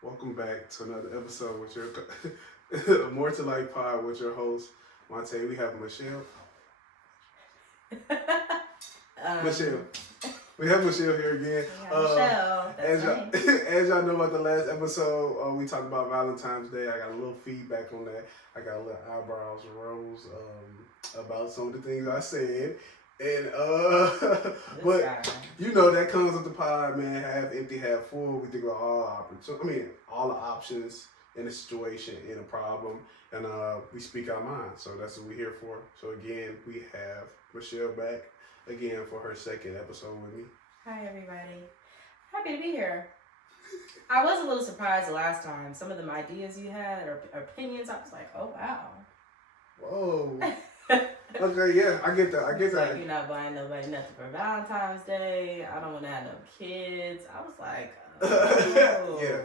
Welcome back to another episode with your More to Life Pod with your host Montà. We have Michelle. Michelle. We have Michelle here again. Michelle, as y'all know about the last episode, we talked about Valentine's Day. I got a little feedback on that. I got a little eyebrows rose about some of the things I said. And but you know that comes with the pod, man. Half empty, half full. We think about all the options in a situation, in a problem, and we speak our mind. So that's what we're here for. So again, we have Michelle back again for her second episode with me. Hi everybody, happy to be here. I was a little surprised the last time. Some of the ideas you had or opinions, I was like, oh wow. Whoa. Okay, yeah, I get that. I get that. Like, you're not buying nobody nothing for Valentine's Day. I don't want to have no kids. I was like, oh. Yeah,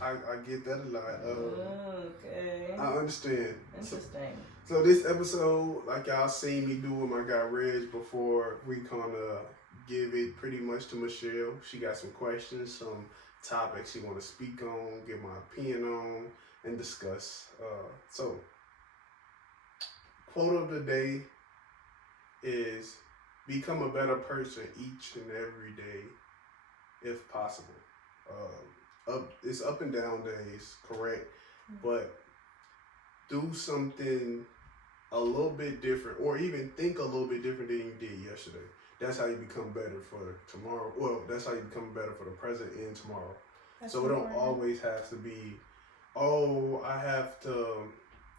I get that a lot. Okay. I understand. Interesting. So this episode, like y'all seen me do with my guy Reg before, we gonna give it pretty much to Michelle. She got some questions, some topics she want to speak on, give my opinion on, and discuss. So. Quote of the day is become a better person each and every day if possible. It's up and down days, correct, but do something a little bit different or even think a little bit different than you did yesterday. That's how you become better for tomorrow. Well, that's how you become better for the present and tomorrow. So it don't always have to be, oh, I have to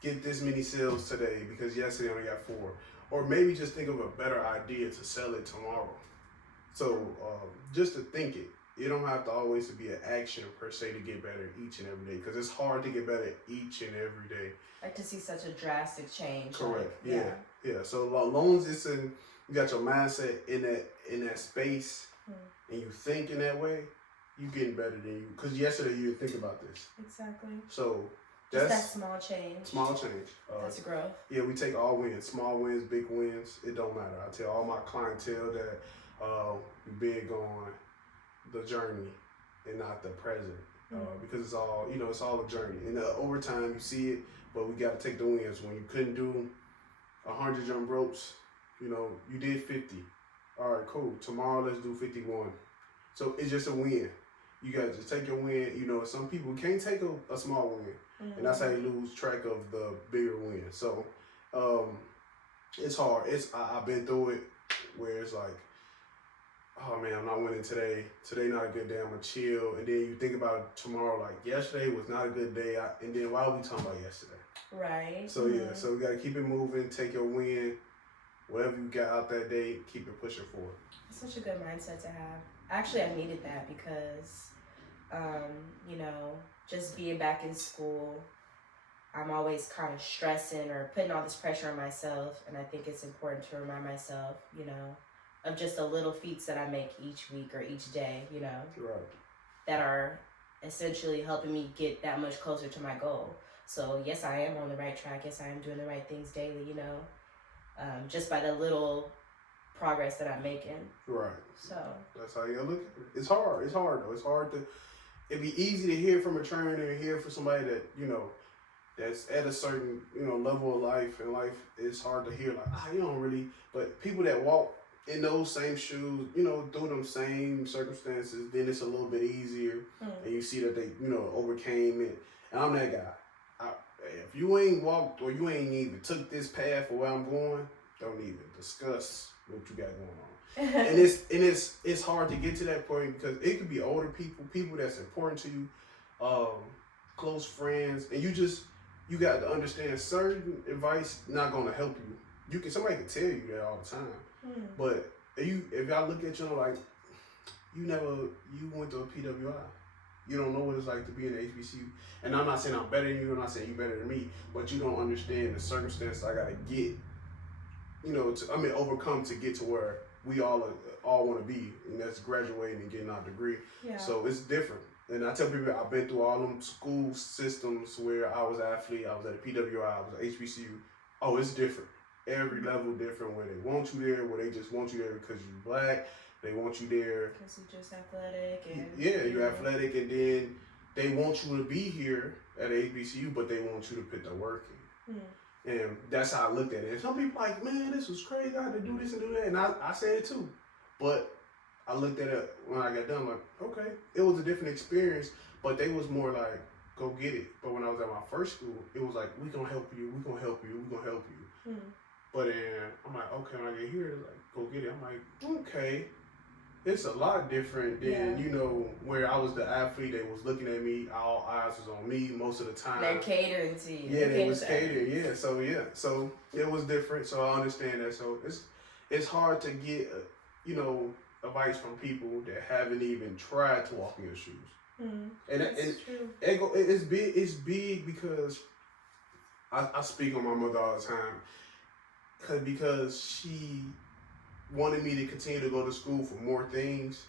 get this many sales today because yesterday I only got 4. Or maybe just think of a better idea to sell it tomorrow. So just to think it. You don't have to always be an action per se to get better each and every day because it's hard to get better each and every day. Like to see such a drastic change. Correct. Like, yeah. So long as you got your mindset in that space and you think in that way, you getting better than you. Because yesterday you didn't think about this. Exactly. So that's that small change. Small change. That's growth. Yeah, we take all wins. Small wins, big wins. It don't matter. I tell all my clientele that we big on the journey and not the present. Because it's all, it's all a journey. And over time you see it, but we got to take the wins. When you couldn't do 100 jump ropes, you did 50. All right, cool. Tomorrow let's do 51. So it's just a win. You got to just take your win. Some people can't take a small win. And that's how you lose track of the bigger win. So it's hard. I've been through it where it's like, oh man, I'm not winning today. Today not a good day. I'm gonna chill. And then you think about it tomorrow, like yesterday was not a good day. And then why are we talking about yesterday? Right. So yeah, so we gotta keep it moving. Take your win. Whatever you got out that day, keep it pushing forward. It's such a good mindset to have. Actually, I needed that because, just being back in school, I'm always kind of stressing or putting all this pressure on myself. And I think it's important to remind myself, of just the little feats that I make each week or each day, Right. that are essentially helping me get that much closer to my goal. So yes, I am on the right track. Yes, I am doing the right things daily, just by the little progress that I'm making. Right. So that's how you look at it. It's hard. It's hard though. It's hard to. It'd be easy to hear from a trainer and hear from somebody that that's at a certain level of life. And life is hard to hear like you don't really. But people that walk in those same shoes, through them same circumstances, then it's a little bit easier, and you see that they overcame it. And I'm that guy. If you ain't walked or you ain't even took this path for where I'm going, don't even discuss what you got going on. and it's hard to get to that point because it could be older people that's important to you, close friends, and you got to understand certain advice not gonna help you. Somebody can tell you that all the time, but if y'all look at you like you went to a PWI. You don't know what it's like to be in the HBCU. And I'm not saying I'm better than you, I'm not saying you better than me, but you don't understand the circumstances I gotta get, overcome to get to where we all want to be, and that's graduating and getting our degree. Yeah. So it's different. And I tell people I've been through all them school systems where I was an athlete, I was at a PWI, I was at HBCU. Oh, it's different. Every level different, where they want you there, where they just want you there because you're black, They want you there. Because you're just athletic and... Yeah, you're athletic, and then they want you to be here at HBCU, but they want you to put the work in. And that's how I looked at it. And some people like, man, this was crazy. I had to do this and do that. And I said it too. But I looked at it when I got done, like, okay, it was a different experience, but they was more like, go get it. But when I was at my first school, it was like, we gonna help you, we gonna help you, we gonna help you. But then I'm like, okay, when I get here, it's like, go get it. I'm like, okay. It's a lot different than, you know, where I was the athlete. They was looking at me, all eyes was on me most of the time. They're catering to you. Yeah, they was catering, So it was different, so I understand that. So it's hard to get, you know, advice from people that haven't even tried to walk in your shoes. And That's true. It's big because I speak on my mother all the time because she wanted me to continue to go to school for more things,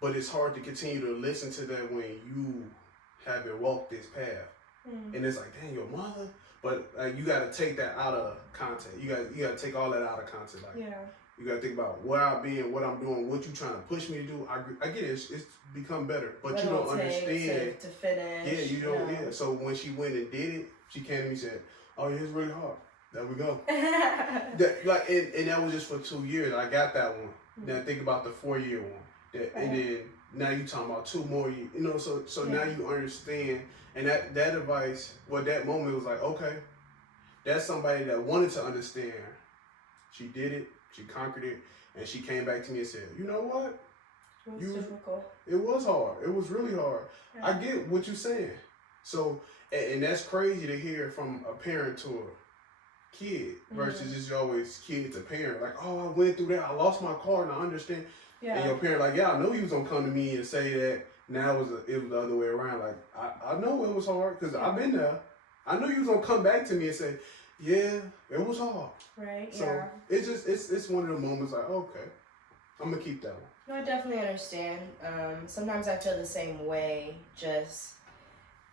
but it's hard to continue to listen to that when you haven't walked this path. And it's like, dang, your mother, but you got to take that out of context. You got to take all that out of context. Like, you got to think about where I've been, what I'm doing, what you trying to push me to do. I get it. It's become better, but you don't understand. To finish. Yeah, you don't. Yeah. So when she went and did it, she came to me and said, "Oh, yeah, it's really hard." There we go. And that was just for 2 years. I got that one. Now think about the 4-year one. And then now you talking about 2 more years. You know, so now you understand. And that advice, that moment was like, okay, that's somebody that wanted to understand. She did it. She conquered it. And she came back to me and said, you know what? It was difficult. It was hard. It was really hard. Yeah. I get what you're saying. So, and that's crazy to hear from a parent to a kid versus just always kid to parent. Like, oh, I went through that. I lost my car, and I understand. Yeah. And your parent like, yeah, I know you was gonna come to me and say that. Now it was the other way around. Like, I know it was hard because I've been there. I know you was gonna come back to me and say, yeah, it was hard. Right. So it's just it's one of the moments like, okay, I'm gonna keep that one. No, I definitely understand. Sometimes I feel the same way. Just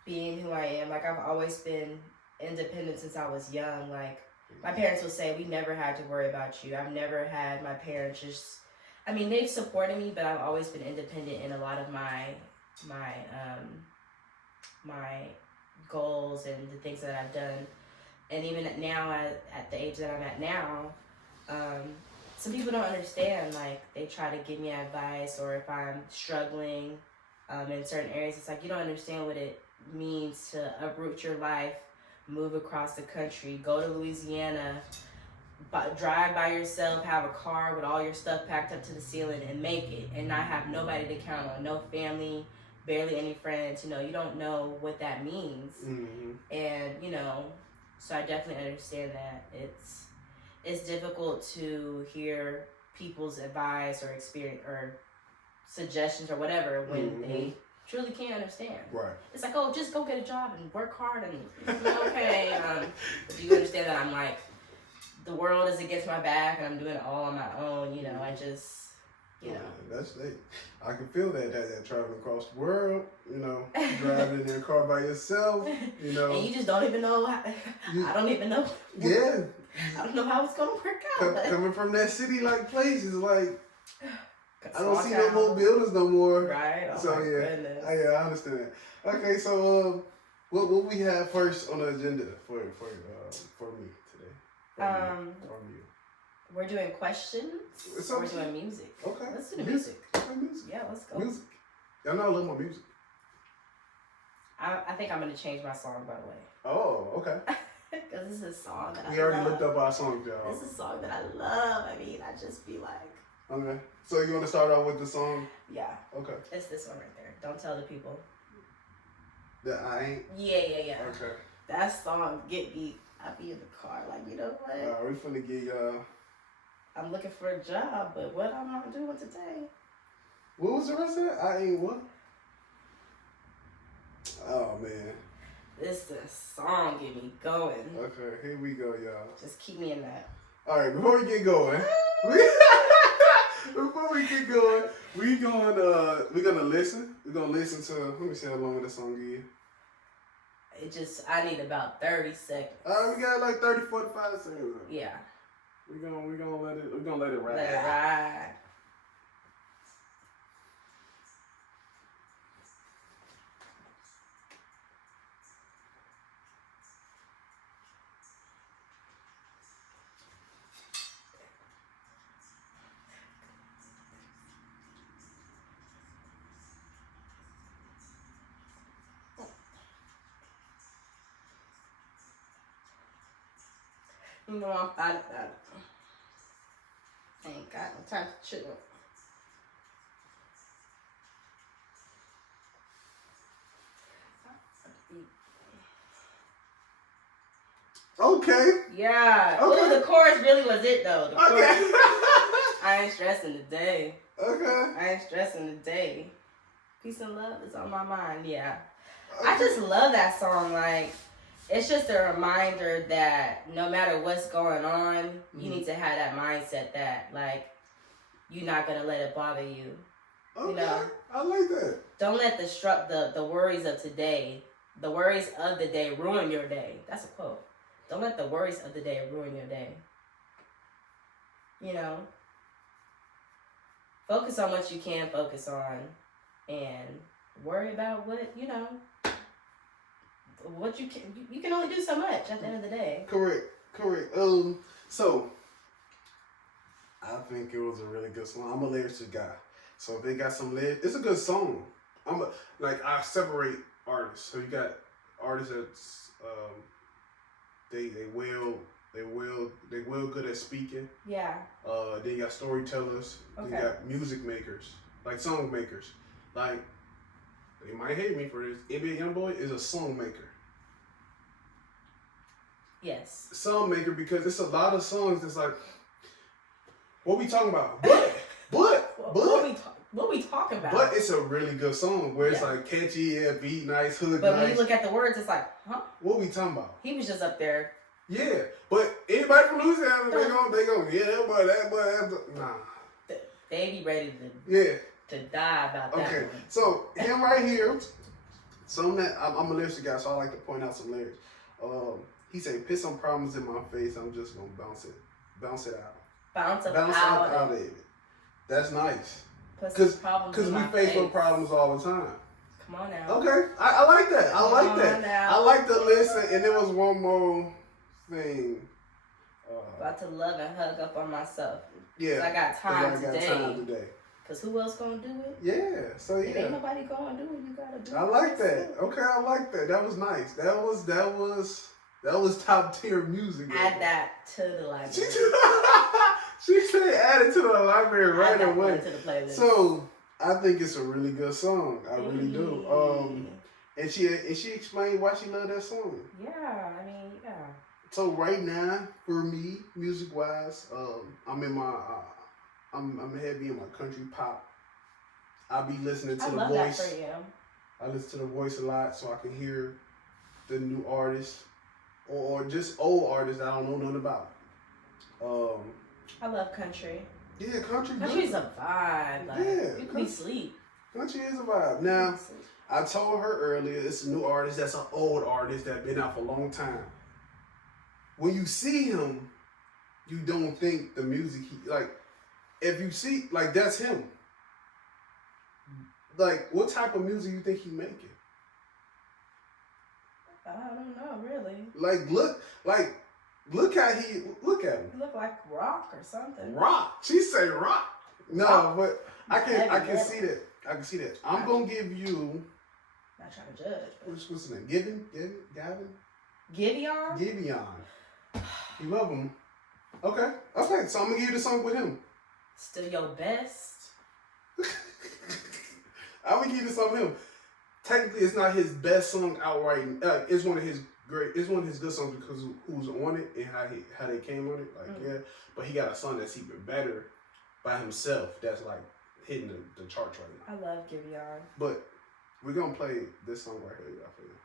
being who I am. Like, I've always been independent since I was young. Like, my parents would say, we never had to worry about you. I've never had my parents they've supported me, but I've always been independent in a lot of my goals and the things that I've done. And even now, at the age that I'm at now, some people don't understand. Like, they try to give me advice, or if I'm struggling in certain areas, it's like, you don't understand what it means to uproot your life, move across the country, go to Louisiana, drive by yourself, have a car with all your stuff packed up to the ceiling and make it, and not have nobody to count on, no family, barely any friends. You know, you don't know what that means. And, you know, so I definitely understand that it's difficult to hear people's advice or experience or suggestions or whatever when they truly can't understand. Right. It's like, oh, just go get a job and work hard and okay. But do you understand that I'm like, the world is against my back and I'm doing it all on my own, you know, I just, you know. That's it. I can feel that traveling across the world, you know, driving in a car by yourself, you know. And you just don't even know, I don't even know. Yeah. I don't know how it's going to work out. Coming from that city-like place is like, I don't see no more buildings no more. Right. Oh, so yeah, I understand that. Okay, so what we have first on the agenda for me today? From you. We're doing questions. We're doing music. Okay. Let's do the music. Okay, music. Yeah, let's go. Music. Y'all know I love my music. I think I'm gonna change my song, by the way. Oh, okay. Because this is a song that we already looked up our songs, y'all. This is a song that I love. I mean, I just be like. Okay. So you want to start off with the song? Yeah. Okay. It's this one right there. Don't tell the people. That I ain't? Yeah. Okay. That song get me. I be in the car like, you know what? We finna get y'all. I'm looking for a job, but what am I doing today? What was the rest of that? I ain't what? Oh man. This song get me going. Okay, here we go, y'all. Just keep me in that. All right, before we get going, we're gonna listen. We're gonna listen to. Let me see how long this song is. I need about 30 seconds. We got like 30, 45 seconds. Yeah. We're gonna let it ride. Let it ride. You know, I'm bad at that. I ain't got no time to chill. Okay. Yeah. Okay. Oh, the chorus really was it though. The chorus. Okay. I ain't stressing today. Okay. I ain't stressing today. Peace and love is on my mind. Yeah. Okay. I just love that song. Like, it's just a reminder that no matter what's going on, you need to have that mindset that, like, you're not gonna let it bother you. Okay. You know, I like that. don't let the worries of today, the worries of the day, ruin your day. That's a quote. Don't let the worries of the day ruin your day. You know, focus on what you can focus on, and worry about what what you can only do so much at the end of the day. Correct. So I think it was a really good song. I'm a lyrics guy, so if it got some lyrics, it's a good song. I separate artists. So you got artists that's they well good at speaking. Yeah. Then you got storytellers. Okay. Then you got music makers, like song makers. Like, they might hate me for this. NBA Youngboy is a song maker. Yes. Song maker, because it's a lot of songs that's like, what we talking about? What we talking about? But it's a really good song where it's like catchy, beat nice, hood but nice. when you look at the words, it's like, huh? What we talking about? He was just up there. Yeah, but anybody from Louisiana, they go, yeah, that boy, nah. They be ready to die about that. Okay, one. so him right here, some that I'm a lyrics guy, so I like to point out some lyrics. He said, "Put some problems in my face, I'm just gonna bounce it out. Bounce out of it." That's nice. Because we face with problems all the time. Come on now. Okay, I like that. I like that. Now. I like to listen, and there was one more thing. About to love and hug up on myself. Yeah, I got time today. Because who else gonna do it? Yeah, so yeah. If ain't nobody gonna do it, you gotta do it. I like that. Okay, I like that. That was nice. That was top tier music. Add that to the library. She said add it to the library right away. To the playlist. So I think it's a really good song. I really do. And she explained why she loved that song. Yeah, I mean, yeah. So right now, for me, music wise, I'm in my I'm heavy in my country pop. I be listening to The Voice. That for you. I listen to The Voice a lot so I can hear the new artists or just old artists that I don't know nothing about. I love country. Yeah, country. Country's a vibe. Like, yeah, you can be sleep. Country is a vibe. Now, I told her earlier, it's a new artist that's an old artist that's been out for a long time. When you see him, you don't think the music if you see, that's him. What type of music you think he making? I don't know, really. Look at him. You look like rock or something. Rock? She say rock. No, rock. But I can see that. I can see that. I'm gonna give you. Not trying to judge. What's his name? Gavin? Giveon? You love him. Okay. So I'm gonna give you the song with him. Still your best. I'm gonna give you the song with him. Technically, it's not his best song outright. It's one of his good songs because who's on it and how they came on it. Yeah. But he got a song that's even better by himself. That's hitting the charts right now. I love Giveon. But we're gonna play this song right here, y'all, for you.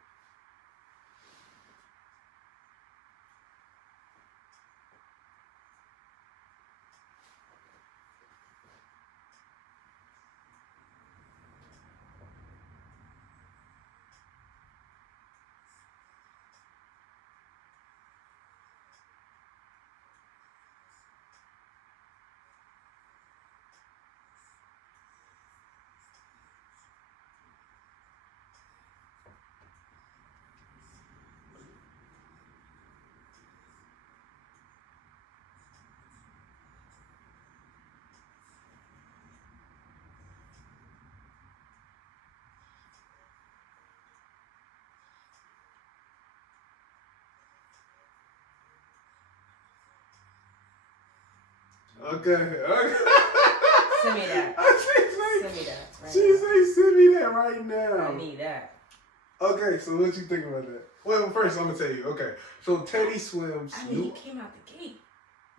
Okay. Send me that. Send me that. Right She say, send me that right now. I need that. Okay, so what you think about that? Well, first I'm gonna tell you. Okay, so Teddy Swims. I mean, he came out the gate.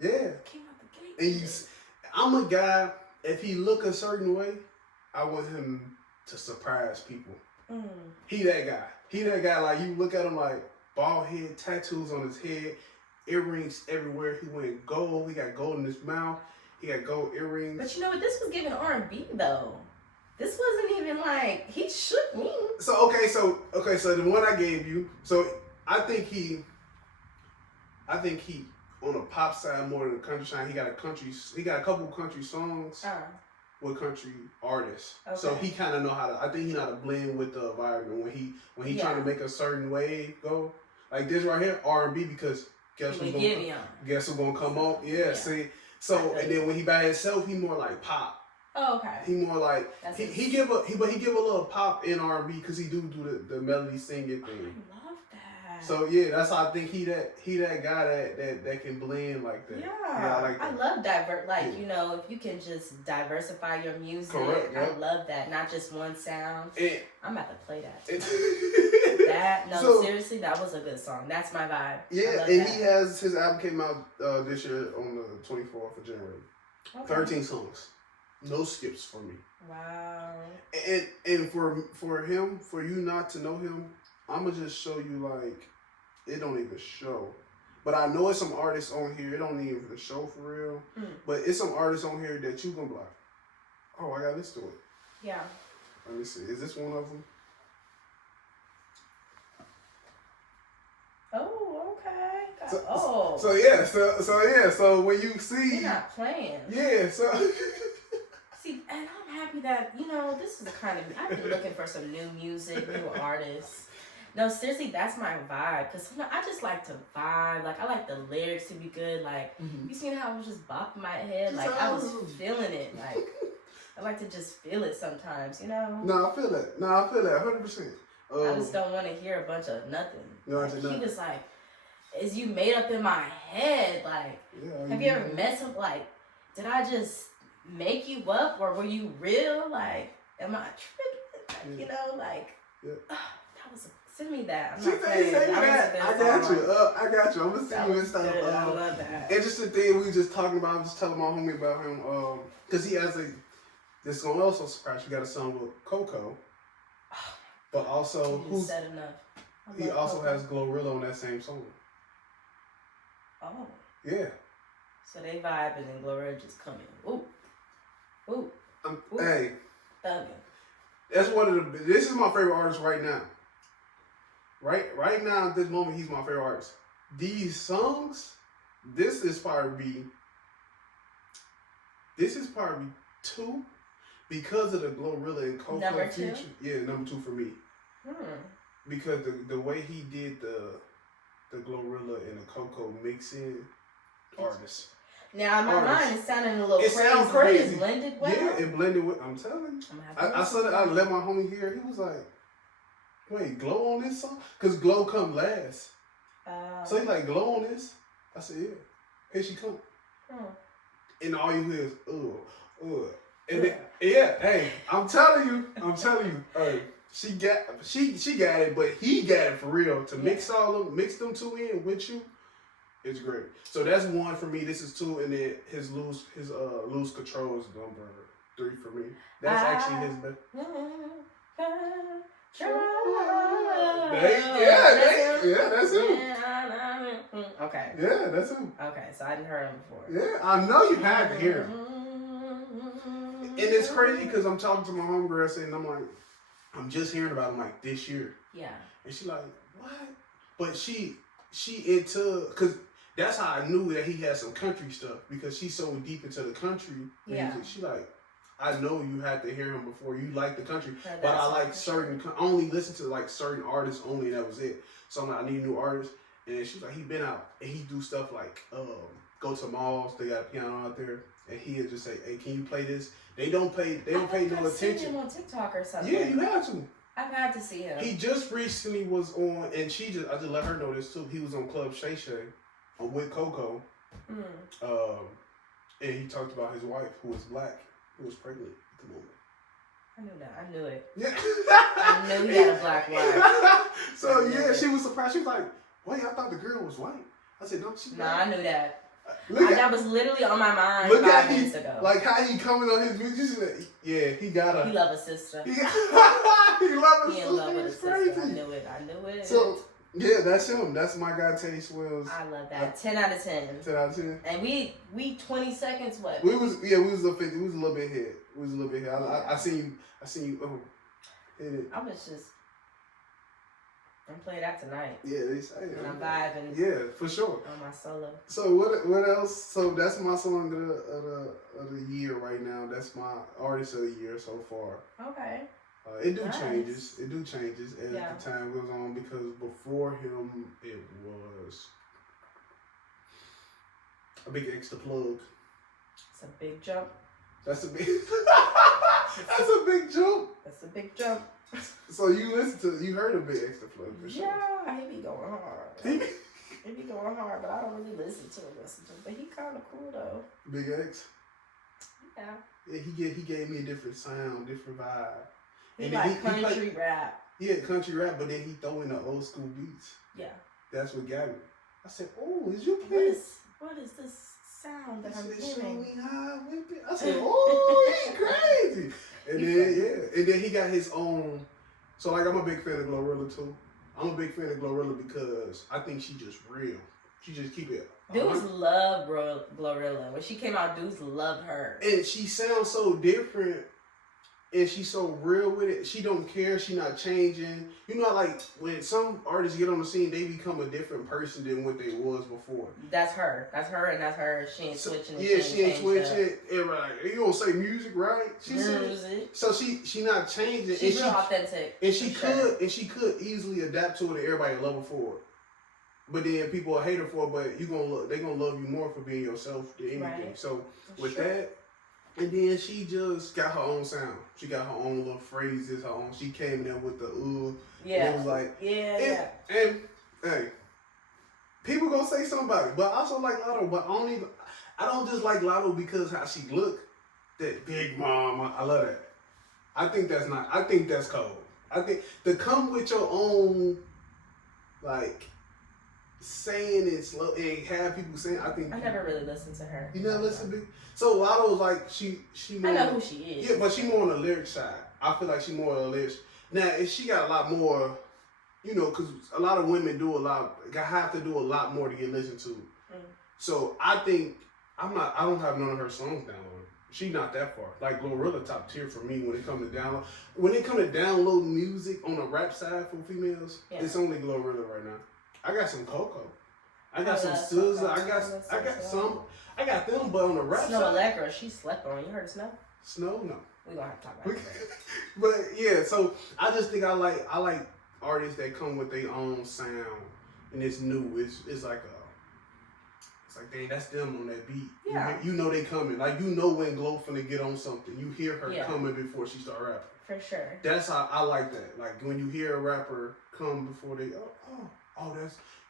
Yeah. Came out the gate. And I'm a guy. If he look a certain way, I want him to surprise people. He that guy. He that guy. Like you look at him like bald head, tattoos on his head, earrings everywhere. He went gold. He got gold in his mouth. He got gold earrings. But you know what? This was giving R&B though. This wasn't even like he shook me. So the one I gave you. So I think he on the pop side more than the country side. He got a couple country songs with country artists. Okay. So he kind of know how to. I think he know how to blend with the environment when he trying to make a certain way go. Like this right here, R&B because guess who's gonna come on? Yeah. See. So and then when he by himself, he more like pop. Oh, okay. He more like he give a little pop in R&B because he do the melody singing thing. I love that. So yeah, that's how I think he that guy that can blend like that. Yeah, I like that. I love you know, if you can just diversify your music. Correct, yeah. I love that. Not just one sound. I'm about to play that. Seriously, that was a good song. That's my vibe. Yeah, and he has his album came out this year on the 24th of January. Okay. 13 songs. No skips for me. Wow. And for him, for you not to know him, I'ma just show you like it don't even show. But I know it's some artists on here, it don't even show for real. But it's some artists on here that you gonna be like, oh, I gotta listen to it. Yeah. Let me see. Is this one of them? Oh, okay. So when you see, you're not playing. Yeah, so. See, and I'm happy that, you know, this is the kind of, I've been looking for some new music, new artists. No, seriously, that's my vibe. Because I just like to vibe. Like, I like the lyrics to be good. Like, you seen how I was just bopping my head? Like, I was feeling it. Like, I like to just feel it sometimes, you know? No, I feel that. 100%. I just don't want to hear a bunch of nothing. No, like, he was like, is you made up in my head? Like, have you ever met some, like, did I just make you up or were you real? Like, am I tripping? Like, you know, like, that was send me that. Send me that. I got you. I'm gonna send you and stuff. I love that. Interesting thing we just talking about. I'm just telling my homie about him. Because he has this gonna also surprise you. Got a song with Coco, but also he also has Glorilla on that same song. Oh. Yeah. So they vibe and then Glorilla just come in. Ooh. Ooh. Hey. Thuggin'. That's this is my favorite artist right now. Right now at this moment, he's my favorite artist. These songs, this is probably 2 because of the Glorilla and Coco number feature. 2? Yeah, number 2 for me. Because the way he did the Glorilla and the Coco mixing artists. Now, in my mind, it sounded a little crazy. It sounds crazy. It blended well. Yeah, it blended with, I'm telling you. I let my homie hear it. He was like, wait, Glow on this song? Because Glow come last. So he like, Glow on this? I said, yeah. Here she come. And all you hear is, And then, hey, I'm telling you, she got it, but he got it for real. To mix them 2 in with you. It's great. So that's 1 for me. This is 2, and then his lose control is number 3 for me. That's actually his best. That's him. Okay. Yeah, that's him. Okay, so I hadn't heard him before. Yeah, I know you had to hear him. And it's crazy because I'm talking to my homegirl and I'm like, I'm just hearing about him like this year. Yeah. And she like, what? But she into, because that's how I knew that he had some country stuff, because she's so deep into the country music. She like, I know you had to hear him before. You like the country, but I like only listen to like certain artists only. That was it. So I'm like, I need new artists. And she's like, he been out and he do stuff like go to malls. They got a piano out there, and he'll just say, "Hey, can you play this?" They don't pay no attention. I've seen him on TikTok or something. Yeah, you have to. I've had to see him. He just recently was on, and I just let her know this too. He was on Club Shay Shay with Coco. And he talked about his wife, who was black, who was pregnant at the moment. I knew that. I knew it. Yeah. I knew he had a black wife. So yeah, she was surprised. She was like, "Wait, I thought the girl was white." I said, "No, she's black." No, I knew that. That was literally on my mind 5 minutes ago. Like how he coming on his music. Yeah, he got her. He love his sister. He love his sister. He in love with his crazy. sister. I knew it. I knew it. So yeah, that's him. That's my guy, Teddy Swills. I love that. 10 out of 10. 10 out of 10. And we 20 seconds what? We was a little bit ahead. We was a little bit ahead. I seen you. Hit it. I'm playing that tonight. Yeah, they say. And I'm vibing. Yeah, for sure. On my solo. So what else? So that's my song of the year right now. That's my artist of the year so far. Okay. It Nice. changes. It changes as Yeah. the time goes on because before him it was a big extra plug. It's a big jump. That's a big. That's a big jump. That's a big jump. So you heard a big extra plug for sure. Yeah, he be going hard. He be going hard, but I don't really listen to him. But he kind of cool though. Big X. Yeah. Yeah, he gave me a different sound, different vibe. He And like country rap. Yeah, country rap, but then he throw in the old school beats. Yeah. That's what got me. I said, "Oh, is you playing?" What is this sound that I I'm said, "Show hearing?" me how I whip it." I said, "Oh, he crazy." And then he got his own. So like, I'm a big fan of Glorilla too. I'm a big fan of Glorilla because I think she just real. She just keep it. Dudes love Glorilla. When she came out, dudes loved her. And she sounds so different. And she's so real with it. She don't care. She not changing. You know, like when some artists get on the scene, they become a different person than what they was before. That's her. That's her, and that's her. She ain't switching. Yeah, she ain't switching. And right, you don't say music, right? Music. So she not changing. She's real authentic. And she could easily adapt to it, and everybody love her for it. But then people will hate her for it. But they gonna love you more for being yourself than anything. Right. So with that. And then she just got her own sound. She got her own little phrases, her own. She came in there with the Yeah. And it was like yeah. And hey, people gonna say something about it, but I also like Lotto. But I don't just like Lotto because how she look. That big mama, I love that. I think that's cold. I think to come with your own, like, saying it slow and have people saying. I think I never really listened to her. You never listen to. So Lotto's like she more. I know who she is. Yeah, but she more on the lyric side. I feel like she more on the lyrics. Now, if she got a lot more, because a lot of women have to do a lot more to get listened to. Mm. So I think I don't have none of her songs downloaded. She not that far. Like Glorilla top tier for me when it comes to download. When it comes to download music on the rap side for females, It's only Glorilla right now. I got some Coco. I got some SZA. I got them, but on the rap Snow side. Allegra, she slept on. You heard of Snow? Snow, no. We gonna have to talk about it. But yeah, so I just think I like artists that come with their own sound and it's new. It's like dang, that's them on that beat. Yeah. You know they coming. Like when Glow finna get on something. You hear her coming before she start rapping. For sure. That's how I like that. Like when you hear a rapper come before they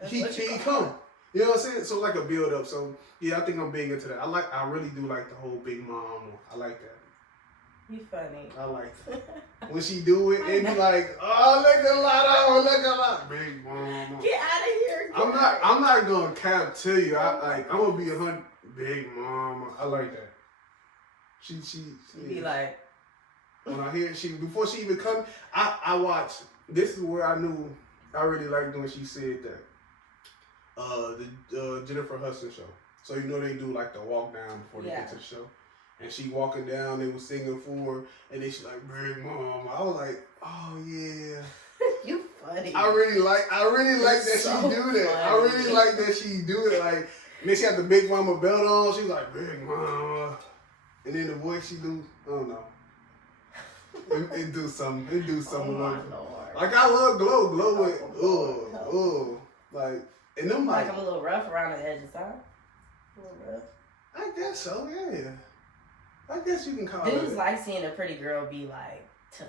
that's he come. You know what I'm saying? So like a build up. So yeah, I think I'm big into that. I really do like the whole Big Mom. I like that. You funny. I like that. When she do it, and be like, "Oh, look a lot, Big Mama." Get out of here. I'm not gonna cap to you. I'm gonna be 100. Big Mama. I like that. She be like. When I hear before she even come, I watch. This is where I knew I really liked when she said that. The Jennifer Hudson show. So they do like the walk down before they get to the show. And she walking down, they was singing for her, and then she like, Big Mama. I was like, oh yeah. You funny. I really like that so she do that. Funny. I really like that she do it. Like, and then she had the Big Mama belt on. She was like, Big Mama. And then the voice she do, I don't know. It do something. It do something. Like I love Glow with like, and them like I'm a little rough around the edges, huh? A little rough. I guess so, yeah. I guess you can call Dudes it. like seeing a pretty girl be like tough.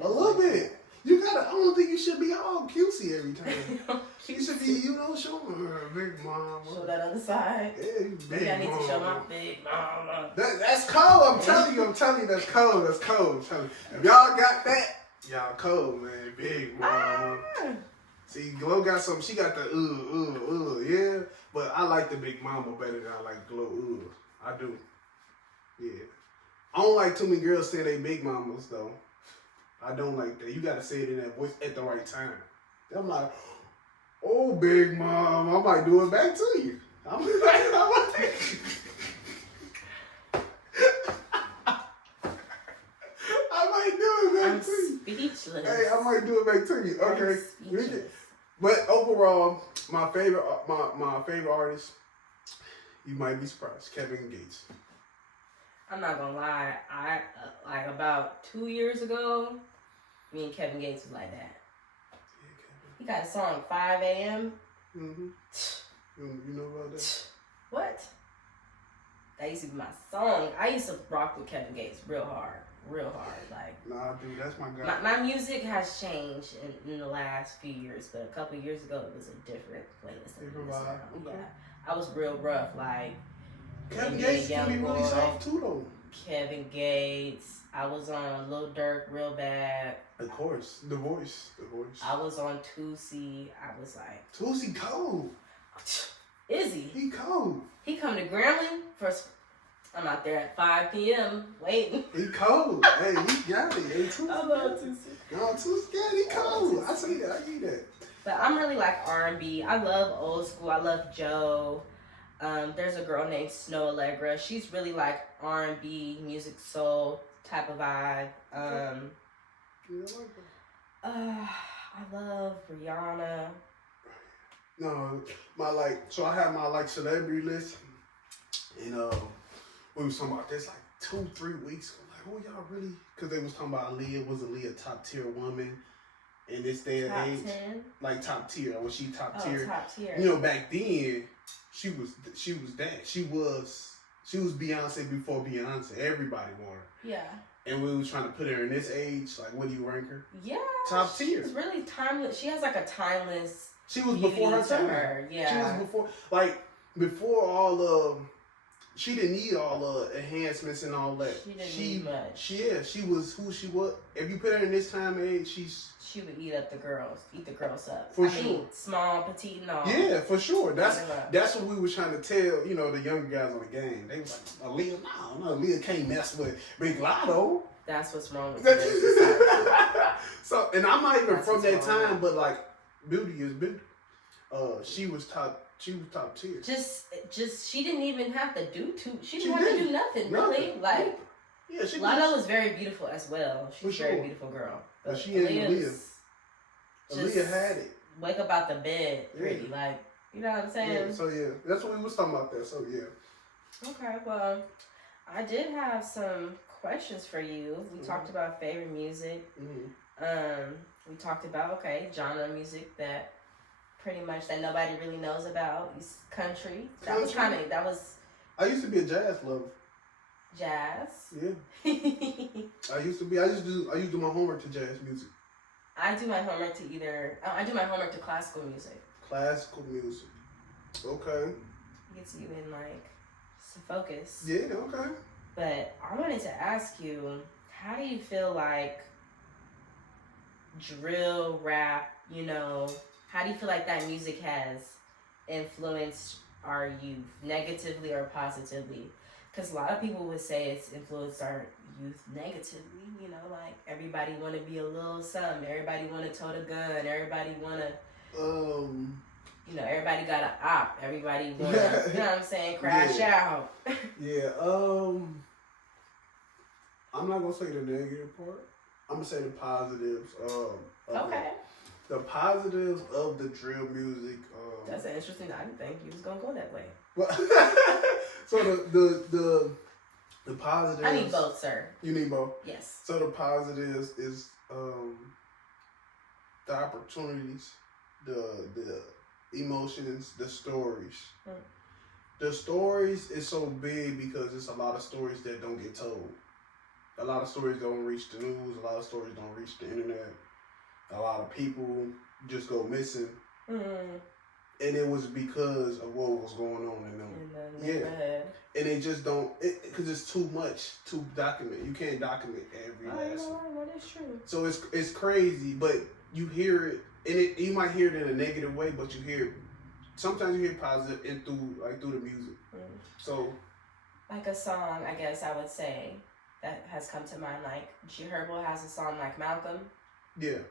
A little bit. You gotta. I don't think you should be all cutesy every time. You should be, showing her big mama. Show that other side. Yeah, Maybe I need to show my big mama. That's cold. I'm telling you, that's cold. That's cold. I'm telling you. If y'all got that, y'all cold, man. Big mama. See, Glow got something. She got the yeah. But I like the big mama better than I like Glow. I do. Yeah. I don't like too many girls saying they big mamas though. I don't like that. You gotta say it in that voice at the right time. I'm like, oh, big mom, I might do it back to you. I might do it back to you. Speechless. Hey, I might do it back to you. Okay. But overall, my favorite artist, you might be surprised, Kevin Gates. I'm not gonna lie. I like about 2 years ago, me and Kevin Gates was like that. Yeah, he got a song 5 a.m. Mm-hmm. You know about that? What? That used to be my song. I used to rock with Kevin Gates real hard. Like, nah, dude, that's my guy. My music has changed in the last few years, but a couple years ago it was a different playlist. Okay. Yeah, I was real rough. Like Kevin Gates can be really soft too, though. Kevin Gates. I was on Lil Durk real bad. Of course, the voice. I was on Tootsie. I was like, Tootsie cold. Is he? He cold. He come to Grambling first. I'm out there at 5 p.m. waiting. He cold. Hey, he got it. Hey, Tootsie. I love Tootsie. No, Tootsie got it. He cold. I see that. I get that. But I'm really like R&B. I love old school. I love Joe. There's a girl named Snow Allegra. She's really like R&B, music, soul type of vibe. Yeah, I like that. I love Rihanna. No, so I have my celebrity list, and we was talking about this like 2-3 weeks ago. Like, who y'all really? Because they was talking about Aaliyah. Was Aaliyah a top tier woman in this day and Top age? 10? Like top tier. Was she top tier? Top tier. Back then she was that. She was Beyonce before Beyonce. Everybody wanted her. Yeah. And we was trying to put her in this age. Like, what do you rank her? Yeah. Top tier. She's really timeless. She has like a timeless. She was before her time. Yeah. She was before all of. She didn't need all the enhancements and all that. She didn't need much. She was who she was. If you put her in this time and age, she would eat the girls up. For sure. Small, petite, and all. Yeah, for sure. That's what we were trying to tell, the younger guys on the game. They was like, Aaliyah, no, Aaliyah can't mess with Big Lotto. That's what's wrong with this. So, and I'm not even from that time, but like, beauty is beauty. She was top tier. Just she didn't even have to do too. She didn't have to do nothing really. Like, yeah, she Lotto was very beautiful as well. She's a very beautiful girl. But she ain't Aaliyah. Aaliyah had it. Wake up out the bed, pretty like, you know what I'm saying? Yeah, so yeah, that's what we was talking about there. So yeah. Okay, well, I did have some questions for you. We talked about favorite music. Mm-hmm. We talked about genre music that pretty much that nobody really knows about. It's country. That was. I used to be a jazz lover. Jazz. Yeah. I used to do my homework to jazz music. I do my homework to classical music. Classical music. Okay. Gets you in some focus. Yeah. Okay. But I wanted to ask you, how do you feel like drill, rap, how do you feel like that music has influenced our youth, negatively or positively? Because a lot of people would say it's influenced our youth negatively, like everybody want to be a little something, everybody want to tote a gun, everybody want to, everybody got an op, everybody want to, you know what I'm saying, crash out. Yeah, I'm not going to say the negative part. I'm going to say the positives. Okay. The positives of the drill music. That's an interesting. I didn't think you was gonna go that way. Well, so the positives. I need both, sir. You need both. Yes. So the positives is the opportunities, the emotions, the stories. The stories is so big because it's a lot of stories that don't get told. A lot of stories don't reach the news. A lot of stories don't reach the internet. a lot of people just go missing. Mm. And it was because of what was going on in them. In the neighborhood. And they just don't, because it's too much to document. You can't document every last one. That is true. So it's crazy, but you hear it, and you might hear it in a negative way, but you hear, sometimes you hear positive and through the music. Mm. So. Like a song, I guess I would say, that has come to mind. Like, G Herbo has a song like Malcolm. Yeah.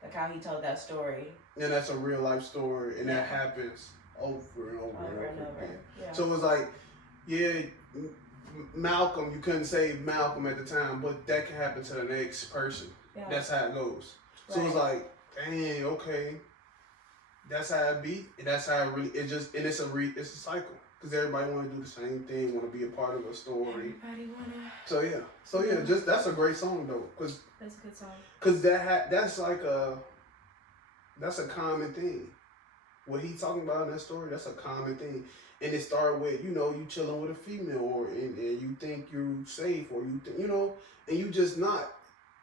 Like how he told that story. And that's a real life story, and that happens over and over and over. Yeah. So it was like, yeah, Malcolm, you couldn't say Malcolm at the time, but that can happen to the next person. Yeah. That's how it goes. So it's like, dang, okay, that's how it be, and that's how it really, it's a cycle. Because everybody want to do the same thing, want to be a part of a story. Everybody want to. So yeah, just that's a great song though. Cause that's a good song. Because that's a common thing. What he talking about in that story, that's a common thing. And it started with, you chilling with a female, and you think you're safe, or you and you just not.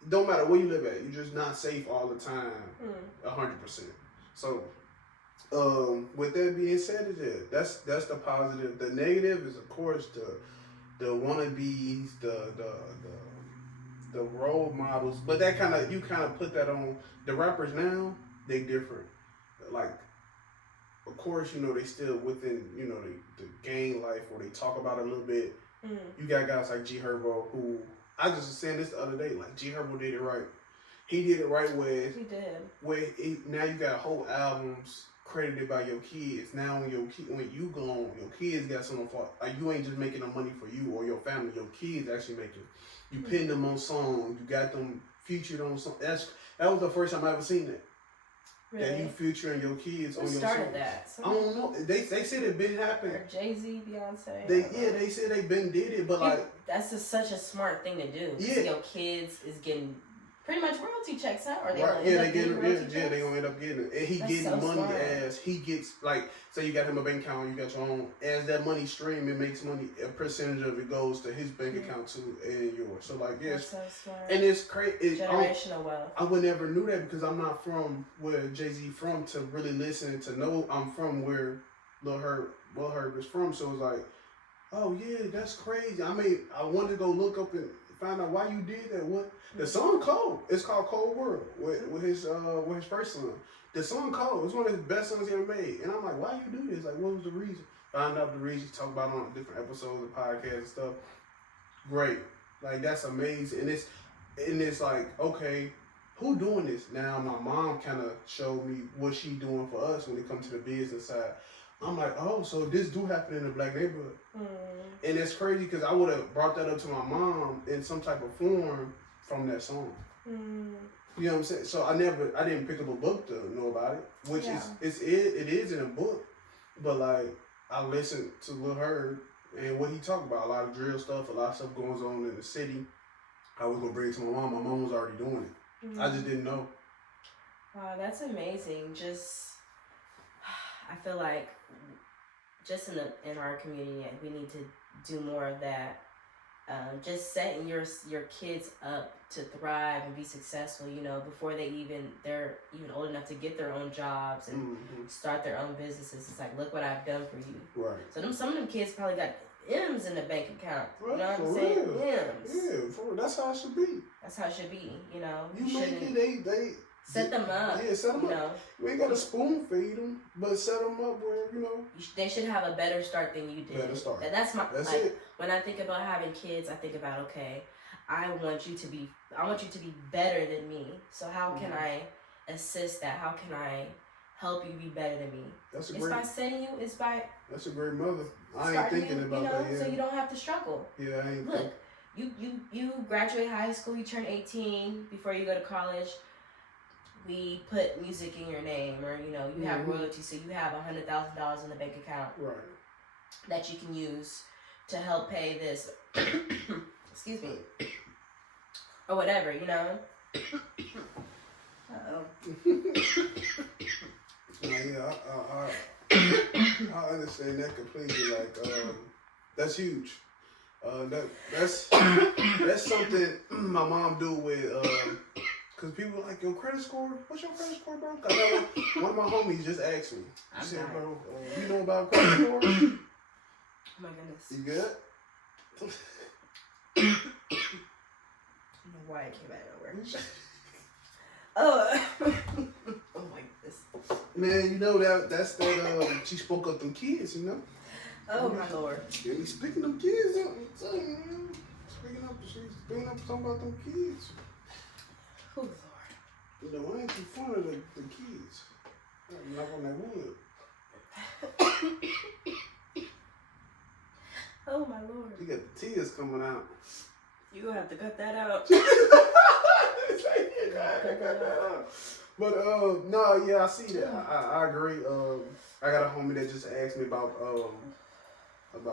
Don't matter where you live at, you're just not safe all the time, 100%. So. With that being said, that's the positive. The negative is, of course, the wannabes, the role models. But that you put that on the rappers now. They different. Like, of course, they still within the gang life, where they talk about it a little bit. Mm. You got guys like G Herbo, who I just was saying this the other day. Like, G Herbo did it right. He did it right where he did. Now you got whole albums credited by your kids. Now when you gone, your kids got something for. Like, you ain't just making no money for you or your family. Your kids actually making. You pinned them on songs. You got them featured on song. That was the first time I ever seen that. Really? That you featuring your kids on your song. Who started that? I don't know. They said it been happening. Jay-Z, Beyonce. They said they been did it, but that's just such a smart thing to do. Yeah. Your kids is getting pretty much royalty checks, huh? Or they they gonna end up getting it. And he getting so money smart. As he gets, like, say you got him a bank account, you got your own. As that money stream, it makes money. A percentage of it goes to his bank account too, and yours. So like, yes, so smart. And it's crazy. Generational wealth. I would never knew that because I'm not from where Jay-Z from to really listen to know. I'm from where Lil Herb is from. So it's like, oh yeah, that's crazy. I mean, I wanted to go look up and find out why you did that. What the song Cold? It's called Cold World with his first son. The song Cold. It's one of his best songs he ever made. And I'm like, why you do this? Like, what was the reason? Found out the reason. Talk about it on different episodes of podcasts and stuff. Great. Like, that's amazing. And it's like, okay, who doing this? Now my mom kind of showed me what she doing for us when it comes to the business side. I'm like, oh, so this do happen in the black neighborhood. And it's crazy because I would have brought that up to my mom in some type of form from that song. You know what I'm saying? So I didn't pick up a book to know about it, which it is in a book. But like, I listened to Lil Herb and what he talked about, a lot of drill stuff, a lot of stuff going on in the city. I was gonna bring it to my mom. My mom was already doing it. I just didn't know. Wow, that's amazing. I feel like just in our community, we need to do more of that. Just setting your kids up to thrive and be successful, before they're even old enough to get their own jobs and start their own businesses. It's like, look what I've done for you. Right. So some of them kids probably got M's in the bank account. Right. You know what I'm saying? M's. Yeah, for real. That's how it should be. That's how it should be. You make it, they set them up. Yeah, set them up. You ain't got to spoon feed them, but set them up where, They should have a better start than you did. Better start. And that's it. When I think about having kids, I think about, okay, I want you to be better than me. So how can I assist that? How can I help you be better than me? That's a great mother. I ain't thinking about that yet. So you don't have to struggle. Yeah, I ain't. Look, you graduate high school, you turn 18 before you go to college. We put music in your name, or you have royalty, so you have $100,000 in the bank account, right? That you can use to help pay this. Excuse me, or whatever, I understand that completely. Like, that's huge. That's something my mom do with, cause people like, your credit score? What's your credit score, bro? I got one of my homies just asked me. He said, bro, you know about credit score? Oh my goodness. You good? I don't know why it came out of nowhere. Oh. Oh my goodness. Man, you know that's that she spoke up them kids, you know? Oh my Lord. Yeah, he's speaking them kids up. She's speaking up something about them kids. Oh Lord. You know, I ain't too fond of the kids. I'm not on that wood. Oh my Lord. You got the tears coming out. You gonna have to cut that out. But no, yeah, I see that. I agree. I got a homie that just asked me about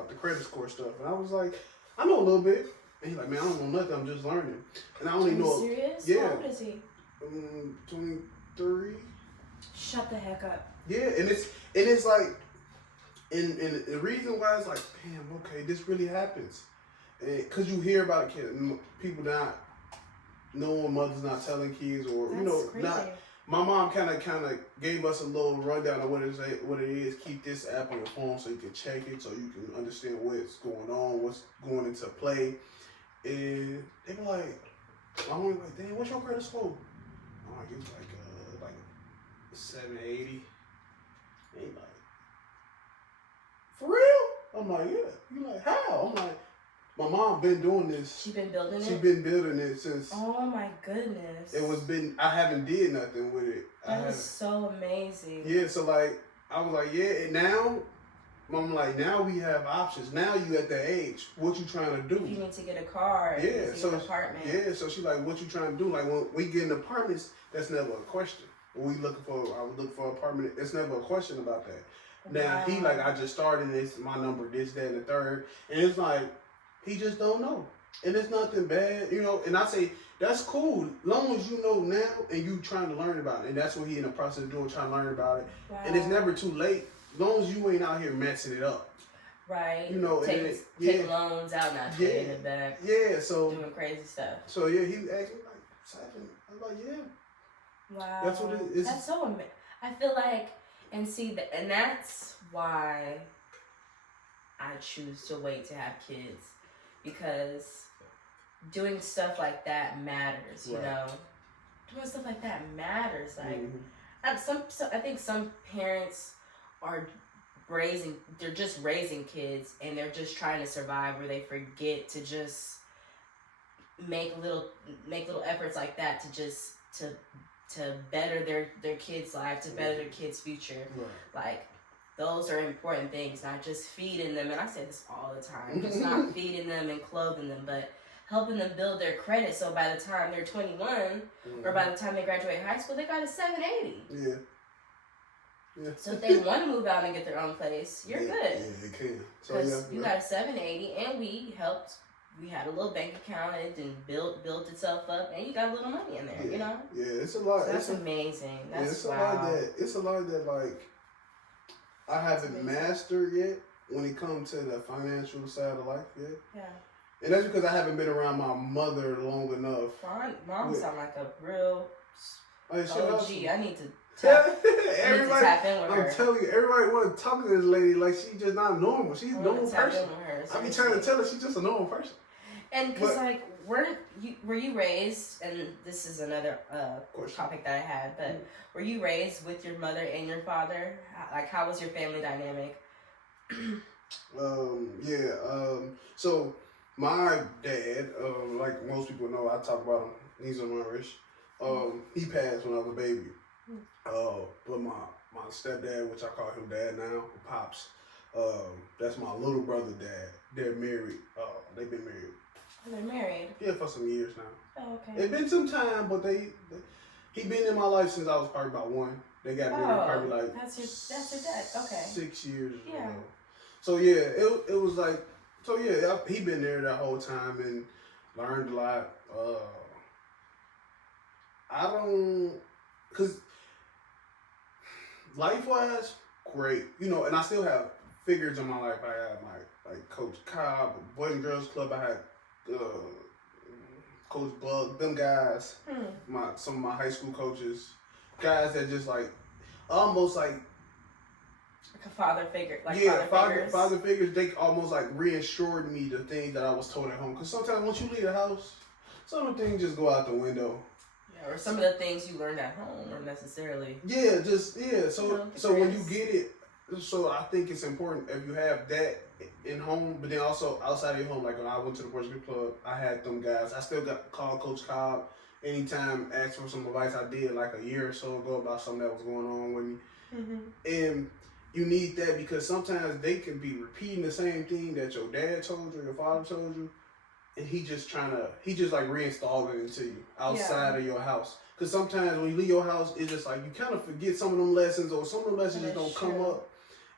the credit score stuff, and I was like, I know a little bit. And he's like, man, I don't know nothing. I'm just learning, and I only know. Serious? Yeah. How old is he? 23. Shut the heck up. Yeah, and it's like, and the reason why it's like, damn, okay, this really happens, because you hear about a kid, people not knowing, mothers not telling kids, or That's crazy. not. My mom kind of gave us a little rundown of what it is. Keep this app on your phone so you can check it, so you can understand what's going on, what's going into play. And they were like, my mom was like, "Damn, what's your credit score?" I'm like, "It's like 780." And he like, "For real?" I'm like, "Yeah." You like, "How?" I'm like, "My mom been doing this. She been building it? She been building it since." Oh my goodness. I haven't did nothing with it. That is so amazing. Yeah, so like, I was like, yeah, and now, I'm like, now we have options. Now you at the age, what you trying to do? You need to get a car. Yeah, you need to so get an apartment. Yeah, so she like, what you trying to do? Like, when we get in apartments, that's never a question. When I was looking for an apartment, it's never a question about that. Now, he like, I just started this, my number, this, that, and the third. And it's like, he just don't know. And it's nothing bad, you know. And I say, that's cool, long as you know now and you trying to learn about it. And that's what he in the process of doing, trying to learn about it. Wow. And it's never too late, long as you ain't out here messing it up. Right. You know, taking loans out, not paying it back. Yeah, so. Doing crazy stuff. So, yeah, he asked me, like, 7. I was like, yeah. Wow. That's what it is. That's so amazing. I feel like, and that's why I choose to wait to have kids. Because doing stuff like that matters, you know? Doing stuff like that matters. Like, I think some parents are they're just raising kids and they're just trying to survive, where they forget to just make little efforts like that to better their kids' life, to better their kids' future. Right. Like, those are important things, not just feeding them, and I say this all the time, just not feeding them and clothing them, but helping them build their credit so by the time they're 21, or by the time they graduate high school, they got a 780. Yeah. Yeah. So if they want to move out and get their own place, you're good. Yeah, they can. So, Because you got a 780, and we had a little bank account, and it then built itself up, and you got a little money in there, you know? Yeah, it's a lot. So that's amazing. That's it's wow. It's a lot that, like, I haven't mastered yet when it comes to the financial side of life yet. Yeah. And that's because I haven't been around my mother long enough. Mom sound like a real OG. I need to tap in with her. I'm telling you, everybody want to talk to this lady like she's just not normal. She's a normal person. I be trying to tell her she's just a normal person. And because, like, were you raised, and this is another topic that I had, but were you raised with your mother and your father? Like, how was your family dynamic? So my dad, like most people know, I talk about him. He's an Irish. He passed when I was a baby. But my stepdad, which I call him dad now, Pops, that's my little brother dad. They're married. They've been married. Oh, they're married? Yeah, for some years now. Oh, okay. It's been some time, but he been in my life since I was probably about 1. They got married probably like that's your dad. Okay. 6 years yeah. ago. So yeah, it was like, so yeah, he been there that whole time and learned a lot. Cause life-wise, great, you know, and I still have figures in my life. I had my Coach Cobb, Boys and Girls Club. I had Coach Bug, them guys, some of my high school coaches, guys that just like almost like a father figure, father figures. They almost like reassured me the things that I was told at home. Because sometimes once you leave the house, some of the things just go out the window. Yeah, or some of the things you learned at home, or necessarily. So when you get it, so I think it's important if you have that in home, but then also outside of your home. Like when I went to the Portuguese club, I had them guys. I still got called Coach Cobb anytime, asked for some advice. I did like a year or so ago about something that was going on with me, and you need that because sometimes they can be repeating the same thing that your dad told you, your father told you, and he just like reinstalling it into you outside of your house. Because sometimes when you leave your house, it's just like you kind of forget some of them lessons, or some of them lessons just don't come up.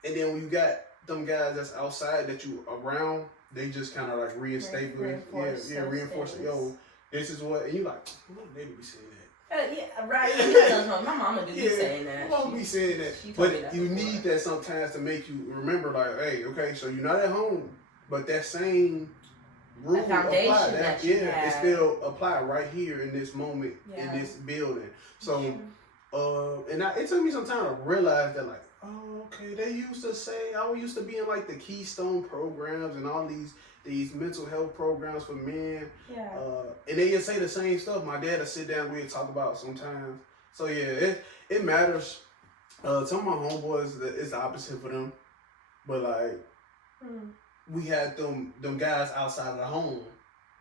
And then when you got them guys that's outside that you around, they just kind of like reinstate reinforce it. Yo, this is what, and you like, they be saying that. Yeah, right. My mama do be saying that. My mama be saying that. But you need that sometimes to make you remember, like, hey, okay, so you're not at home, but that same rule apply. It still apply right here in this moment, in this building. So, it took me some time to realize that, like, oh, okay, they used to say, I used to be in like the Keystone programs and all these mental health programs for men. Yeah. And they just say the same stuff. My dad will sit down, we'll talk about sometimes. So yeah, it matters. Some of my homeboys, it's the opposite for them. But like, we had them guys outside of the home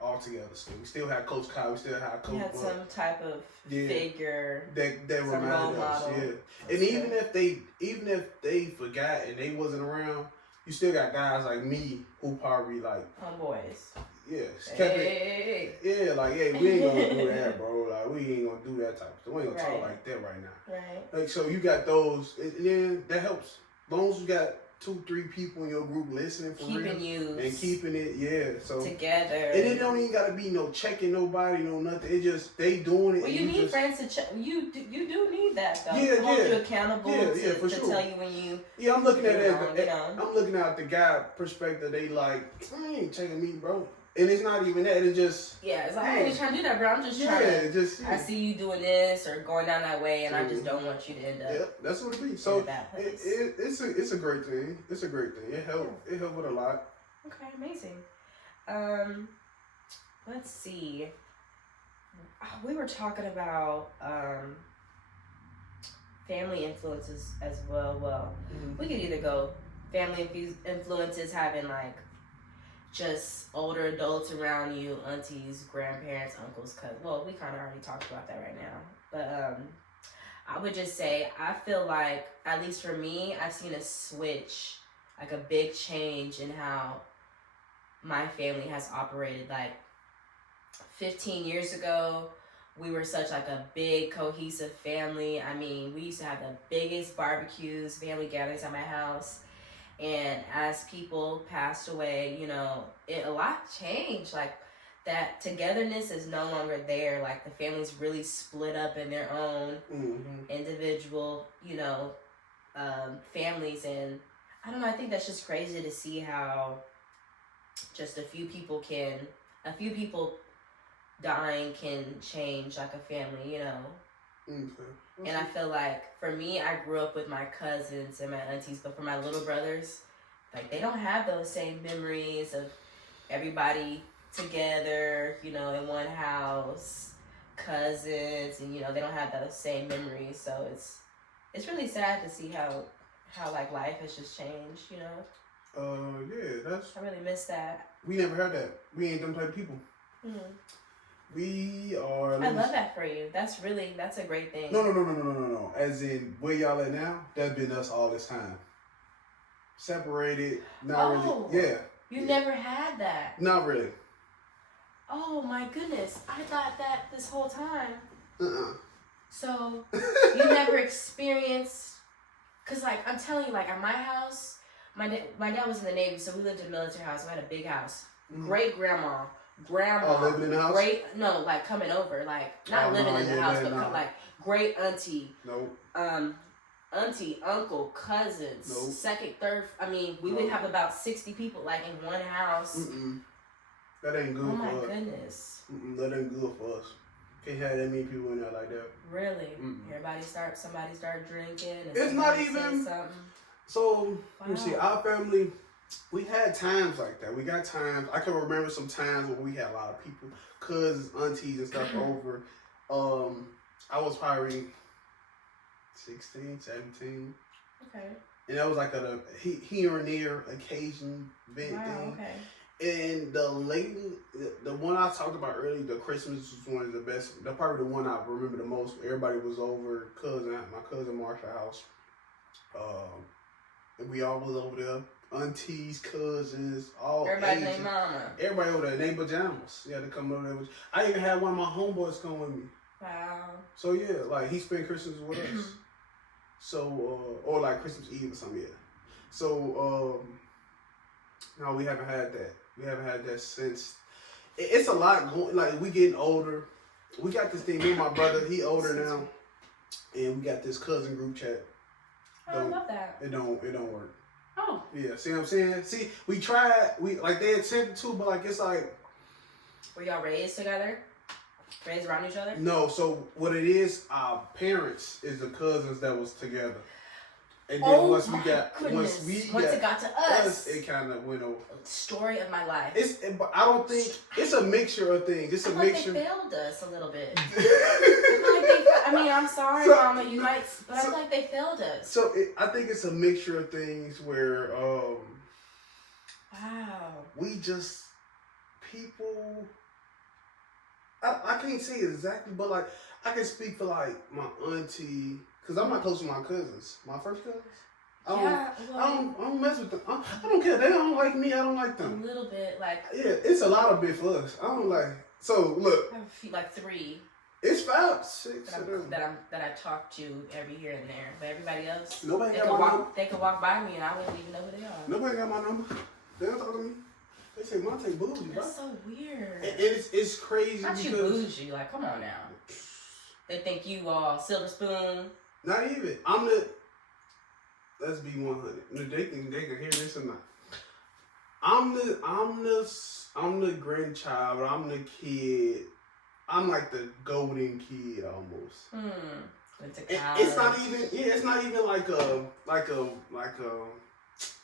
all together. So we still had Coach Kyle, we still had Coach Buck. Some type of figure that reminded us. Yeah. And even if they forgot and they wasn't around, you still got guys like me who probably like homeboys. Yeah. Yeah, like, hey, we ain't gonna do that, bro. Like, we ain't gonna do that type of stuff. We ain't gonna talk like that right now. Right. Like, so you got those, and then that helps. As long as you got 2-3 people in your group listening for real. Keeping it, so together. And it don't even gotta be no checking nobody, no nothing. It just, they doing it. Well, you need friends to check. You do need that though. Yeah, hold you accountable for to sure. tell you when you. Yeah, I'm looking at it. I'm looking at the guy perspective. They like, I ain't checking me, bro. And it's not even that. It's just. Yeah, it's like, I ain't even trying to do that, bro. I'm just trying to. I see you doing this or going down that way, and I just don't want you to end up. Yeah, that's what it be. So it's a great thing. It's a great thing. It helped. It helped with a lot. Okay, amazing. Let's see. We were talking about family influences as well. Well, we could either go family influences, having like just older adults around you, aunties, grandparents, uncles, cousins. Well, we kind of already talked about that right now. But I would just say, I feel like, at least for me, I've seen a switch, like a big change in how my family has operated. Like 15 years ago, we were such like a big cohesive family. I mean, we used to have the biggest barbecues, family gatherings at my house. And as people passed away, you know, a lot changed. Like, that togetherness is no longer there. Like, the family's really split up in their own individual, you know, families. And I don't know, I think that's just crazy to see how just a few people dying can change like a family, you know. Okay. And I feel like, for me, I grew up with my cousins and my aunties, but for my little brothers, like, they don't have those same memories of everybody together, you know, in one house, cousins, and, you know, they don't have those same memories. So it's really sad to see how like life has just changed, you know. I really miss that. We never had that. We ain't them type of people. We are. I love that for you. That's a great thing. No. As in, where y'all at now, that's been us all this time. Separated, not really. Yeah. You never had that. Not really. Oh my goodness. I thought that this whole time. So, you never experienced, because like, I'm telling you, like at my house, my dad was in the Navy, so we lived in a military house. We had a big house. Great grandma. Living in the house? Like coming over, like not living in the house, but like great auntie. Nope. Auntie, uncle, cousins, second, third. I mean, we would have about 60 people like in one house. That ain't good Oh for us. my goodness. That ain't good for us. Can't have that many people in there like that. Really? Somebody start drinking. And it's not even. Something. So, let me see. Our family, we had times like that. We got times. I can remember some times when we had a lot of people, cousins, aunties, and stuff over. I was probably 16, 17. Okay. And that was like a here and there occasion event thing. Okay. And the one I talked about earlier, the Christmas was one of the best. That's probably the one I remember the most. Everybody was over my cousin Marsha's house. And we all was over there. Aunties, cousins, all everybody named mama. Everybody over there, named pajamas. You had to come over there. I even had one of my homeboys come with me. Wow. So yeah, like he spent Christmas with us. So or like Christmas Eve or something, yeah. So no, we haven't had that. We haven't had that since. It's a lot going. Like we getting older. We got this thing. Me and my brother, he older now, and we got this cousin group chat. Oh, I love that. It don't work. Oh. Yeah. See what I'm saying? See, we tried. We like they attempted to, but like it's like. Were y'all raised together? Raised around each other? No. So what it is, our parents is the cousins that was together. And then once it got to us, it kind of went over. Story of my life. I don't think it's a mixture of things. It's a mixture. They failed us a little bit. I'm sorry, Mama. You might, but I feel like they failed us. So I think it's a mixture of things where, wow, we just people. I can't say exactly, but like I can speak for like my auntie. Cause I'm not close to my cousins, my first cousins. I don't mess with them. I don't care. They don't like me. I don't like them. A little bit, like. Yeah, it's a lot of bit for us. I don't like. So look. I have like 3. It's 5, 6. That I talk to every here and there, but everybody else. Nobody got my number. They can walk by me and I wouldn't even know who they are. Nobody got my number. They don't talk to me. They say Montà bougie. That's so weird. And it's crazy. Not you bougie. Like, come on now. They think you all silver spoon. Not even. Let's be 100. They can hear this or not. I'm the grandchild. I'm the kid. I'm like the golden kid almost. It's not even. Yeah, it's not even like a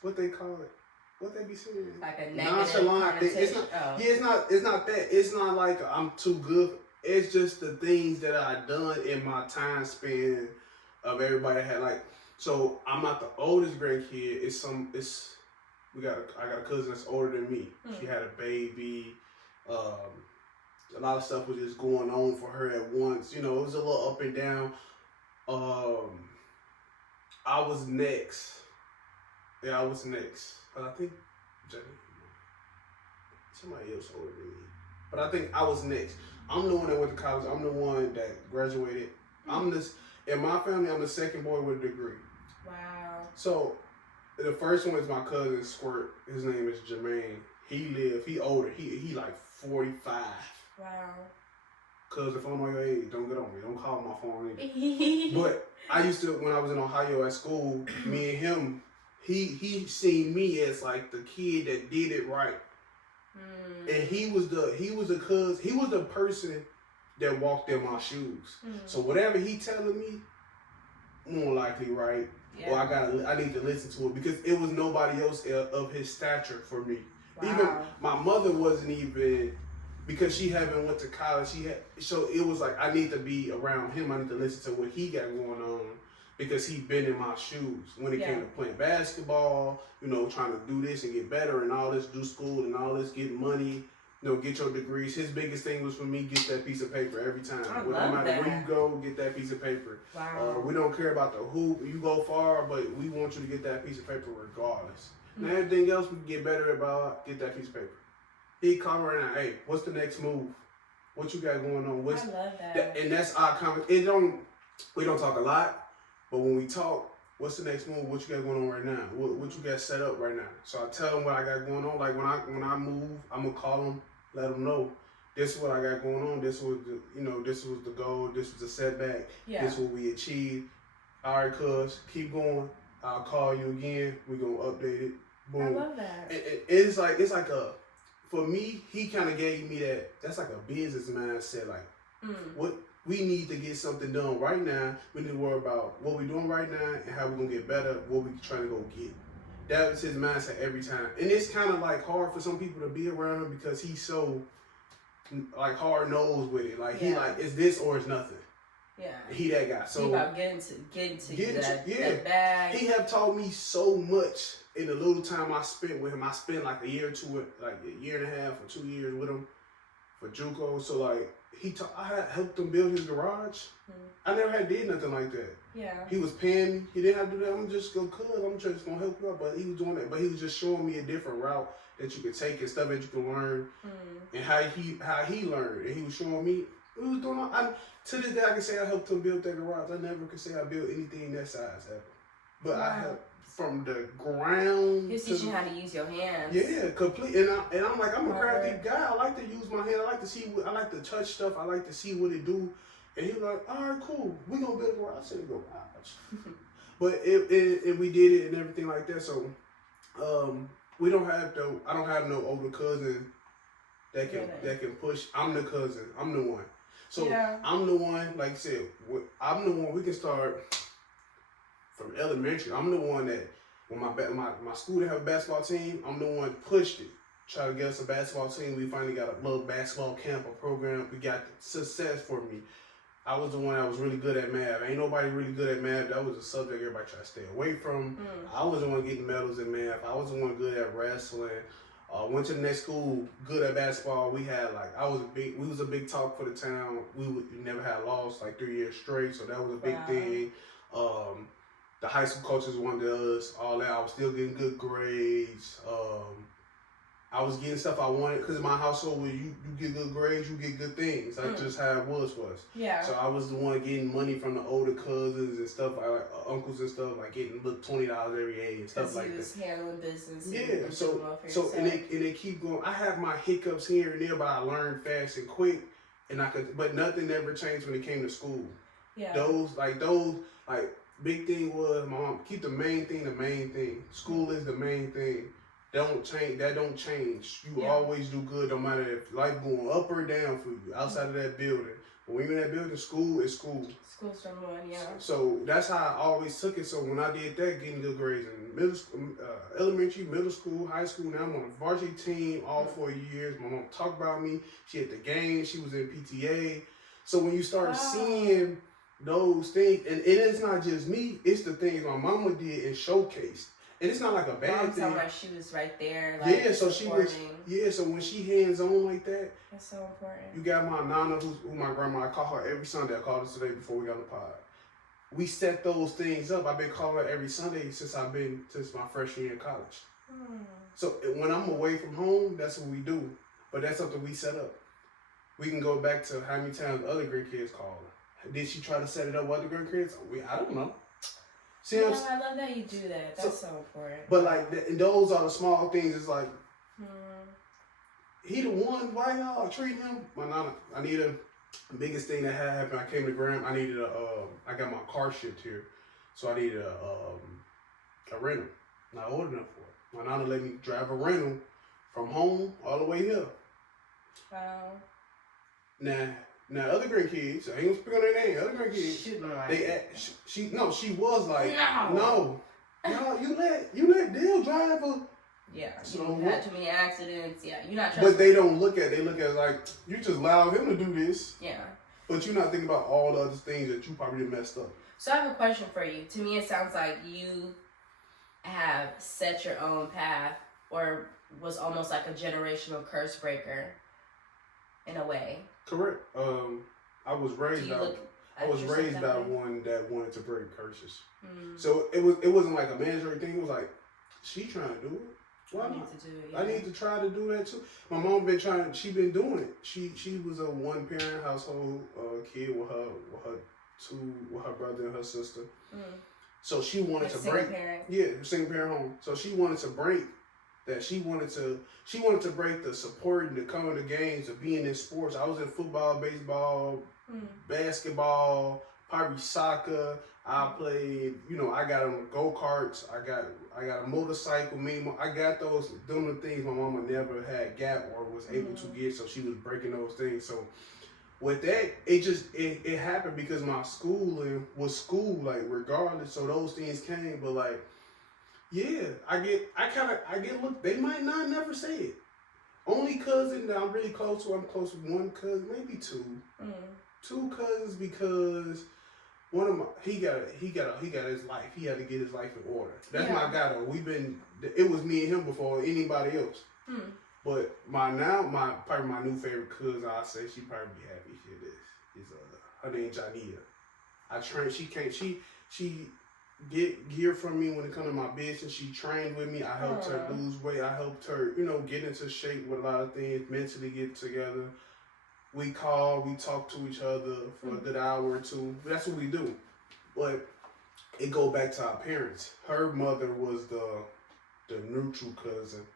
what they call it. What they be saying? Like a negative nonchalant thing. It's not. Oh. Yeah, it's not that. It's not like I'm too good. It's just the things that I done in my time span of everybody had like. So I'm not the oldest grandkid. I got a cousin that's older than me. She had a baby. A lot of stuff was just going on for her at once. You know, it was a little up and down. I was next. Yeah, I was next. But I think somebody else older than me. But I think I was next. I'm the one that went to college. I'm the one that graduated. In my family, I'm the second boy with a degree. Wow. So, the first one is my cousin Squirt. His name is Jermaine. He older. He like 45. Wow. Cause if I'm on your age, don't get on me. Don't call my phone either. But I used to, when I was in Ohio at school, me and him, he seen me as like the kid that did it right. And he was the person that walked in my shoes. So whatever he telling me, more likely right. Yeah. Or I need to listen to it because it was nobody else of his stature for me. Wow. Even my mother wasn't even, because she haven't went to college. So it was like I need to be around him. I need to listen to what he got going on because he been in my shoes when it came to playing basketball. You know, trying to do this and get better and all this, do school and all this, get money. You know, get your degrees. His biggest thing was for me, get that piece of paper every time. No matter where you go, get that piece of paper. Wow. We don't care about the hoop. You go far, but we want you to get that piece of paper regardless. And everything else we can get better about, get that piece of paper. He called right now, hey, what's the next move? What you got going on? I love that. And that's our comment. We don't talk a lot, but when we talk, what's the next move? What you got going on right now? What you got set up right now? So I tell him what I got going on. Like when I move, I'm gonna call him, let him know this is what I got going on. This was the goal. This was the setback. Yeah. This is what we achieved. All right, cuz keep going. I'll call you again. We're gonna update it. Boom. I love that. It's like a for me, he kind of gave me that. That's like a business mindset. Like, what we need to get something done right now. We need to worry about what we're doing right now and how we're gonna get better. What we trying to go get. That was his mindset every time, and it's kind of like hard for some people to be around him because he's so like hard nosed with it. Like he like it's this or it's nothing. Yeah. He that guy. So he about getting to that bag. He have taught me so much in the little time I spent with him. I spent like a year or two, like a year and a half or 2 years with him for JUCO. So like I had helped him build his garage. I never had did nothing like that. Yeah. He was paying me. He didn't have to do that. I'm just gonna just gonna help you out. But he was doing that. But he was just showing me a different route that you could take and stuff that you can learn and how he learned. And he was showing me. We was doing. To this day, I can say I helped him build that garage. I never could say I built anything that size ever. But I helped from the ground. He was teaching you how to use your hands. Yeah, complete. And I'm like, I'm a crafty guy. I like to use my hand. I like to see. I like to touch stuff. I like to see what it do. And he was like, all right, cool. We gonna build a garage. I said, garage. But and we did it and everything like that. So, we don't have I don't have no older cousin that can push. I'm the cousin. I'm the one. So I'm the one, like I said, I'm the one. We can start from elementary. I'm the one that when my school didn't have a basketball team, I'm the one pushed it. Try to get us a basketball team. We finally got a little basketball camp, a program. We got success for me. I was the one that was really good at math. Ain't nobody really good at math. That was a subject everybody tried to stay away from. I was the one getting medals in math. I was the one good at wrestling. Went to the next school, good at basketball. We had we was a big talk for the town. We never had lost like 3 years straight, so that was a big thing. The high school coaches wanted us, all that. I was still getting good grades. I was getting stuff I wanted because in my household, when you get good grades, you get good things. That's just how it was for us. Yeah. So I was the one getting money from the older cousins and stuff, like uncles and stuff, like getting $20 every day and stuff like that. Because he was handling business. Yeah. So and they keep going. I have my hiccups here and there, but I learned fast and quick, and but nothing ever changed when it came to school. Yeah. Those big thing was my mom keep the main thing. School is the main thing. Don't change. You always do good, no matter if life going up or down for you outside of that building. But when you're in that building, school is school. School's number one, yeah. So that's how I always took it. So when I did that, getting good grades in middle school, elementary, middle school, high school. Now I'm on a varsity team all 4 years. My mom talked about me. She had the game. She was in PTA. So when you start seeing those things, and it is not just me. It's the things my mama did and showcased. And it's not like a bad thing. Like she was right there. Like, yeah, so supporting. She was. Yeah, so when she hands on like that, that's so important. You got my nana, who my grandma. I call her every Sunday. I called her today before we got on the pod. We set those things up. I've been calling her every Sunday since my freshman year in college. So when I'm away from home, that's what we do. But that's something we set up. We can go back to how many times other grandkids called her. Did she try to set it up with other grandkids? I don't know. See, I love that you do that. That's so important. But and those are the small things. It's like he the one. Why y'all treat him? My nana. I need the biggest thing that had happened. I came to Graham. I needed I got my car shipped here, so I needed a rental. Not old enough for it. My nana let me drive a rental from home all the way here. Wow. Now other grandkids, I ain't gonna speak on their name. Other grandkids, she was like, no, you let Dill drive her. Yeah, so you had too many accidents. Yeah, you're not. But they don't look at. They look at it like you just allowed him to do this. Yeah. But you're not thinking about all the other things that you probably messed up. So I have a question for you. To me, it sounds like you have set your own path, or was almost like a generational curse breaker, in a way. Correct. I was raised by one that wanted to break curses. So it wasn't like a mandatory thing. It was like, she trying to do it. Why not? I need to try to do that too. My mom been trying. She been doing it. She was a one parent household kid with her brother and her sister. So she wanted to break. Parent. Yeah, single parent home. So she wanted to break that. She wanted to break the supporting, the coming to games, of being in sports. I was in football, baseball, basketball, probably soccer. I played, I got on go-karts. I got a motorcycle. I got them the things my mama never had got or was able to get, so she was breaking those things. So with that, it happened because my schooling was school, like regardless. So those things came, but like, yeah, I get look. They might not never say it. Only cousin that I'm really close to, I'm close to one cousin, maybe two. Two cousins because one of my he got his life. He had to get his life in order. That's my guy though. It was me and him before anybody else. But probably my new favorite cousin, I say she probably be happy is her name Janiyah. She get gear from me when it comes to my business. She trained with me. I helped her lose weight. I helped her, get into shape with a lot of things, mentally get together. We talk to each other for a good hour or two. That's what we do. But it go back to our parents. Her mother was the neutral cousin.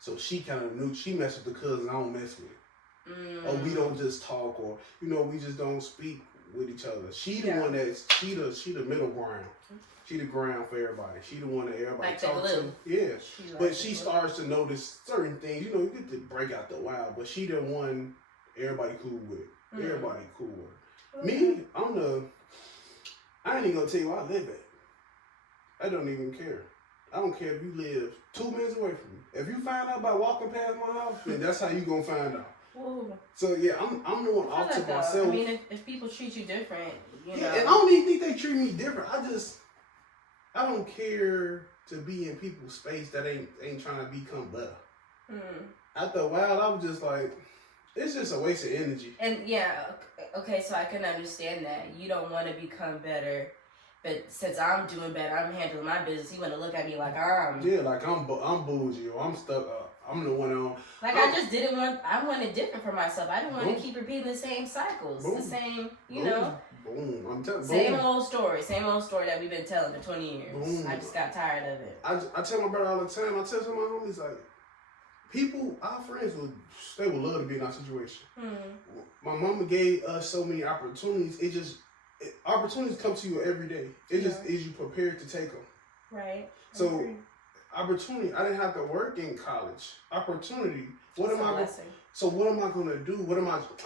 So she kind of knew, she messed with the cousin I don't mess with. Or we don't just talk, or, we just don't speak with each other. She the one she the middle ground. She the ground for everybody. She the one that everybody talk to. Yeah. But she starts to notice certain things. You get to break out the wild, but she the one everybody cool with. Everybody cool with. Me, I ain't even gonna tell you where I live at. I don't even care. I don't care if you live 2 minutes away from me. If you find out by walking past my house, then that's how you gonna find out. Ooh. So yeah, I'm the one off to myself. I mean, if people treat you different, and I don't even think they treat me different. I don't care to be in people's space that ain't trying to become better. After a while, I was just like, it's just a waste of energy. And okay, so I can understand that you don't want to become better. But since I'm doing better, I'm handling my business. You want to look at me like I'm bougie or I'm stuck. I'm the one on. Like I wanted different for myself. I didn't want to keep repeating the same cycles, the same, Boom. I'm telling. Same old story that we've been telling for 20 years. Boom. I just got tired of it. I tell my brother all the time. I tell some of my homies like, our friends would love to be in our situation. My mama gave us so many opportunities. Opportunities come to you every day. Just is you prepared to take them. Right. So opportunity. I didn't have to work in college. Opportunity. What am I gonna do?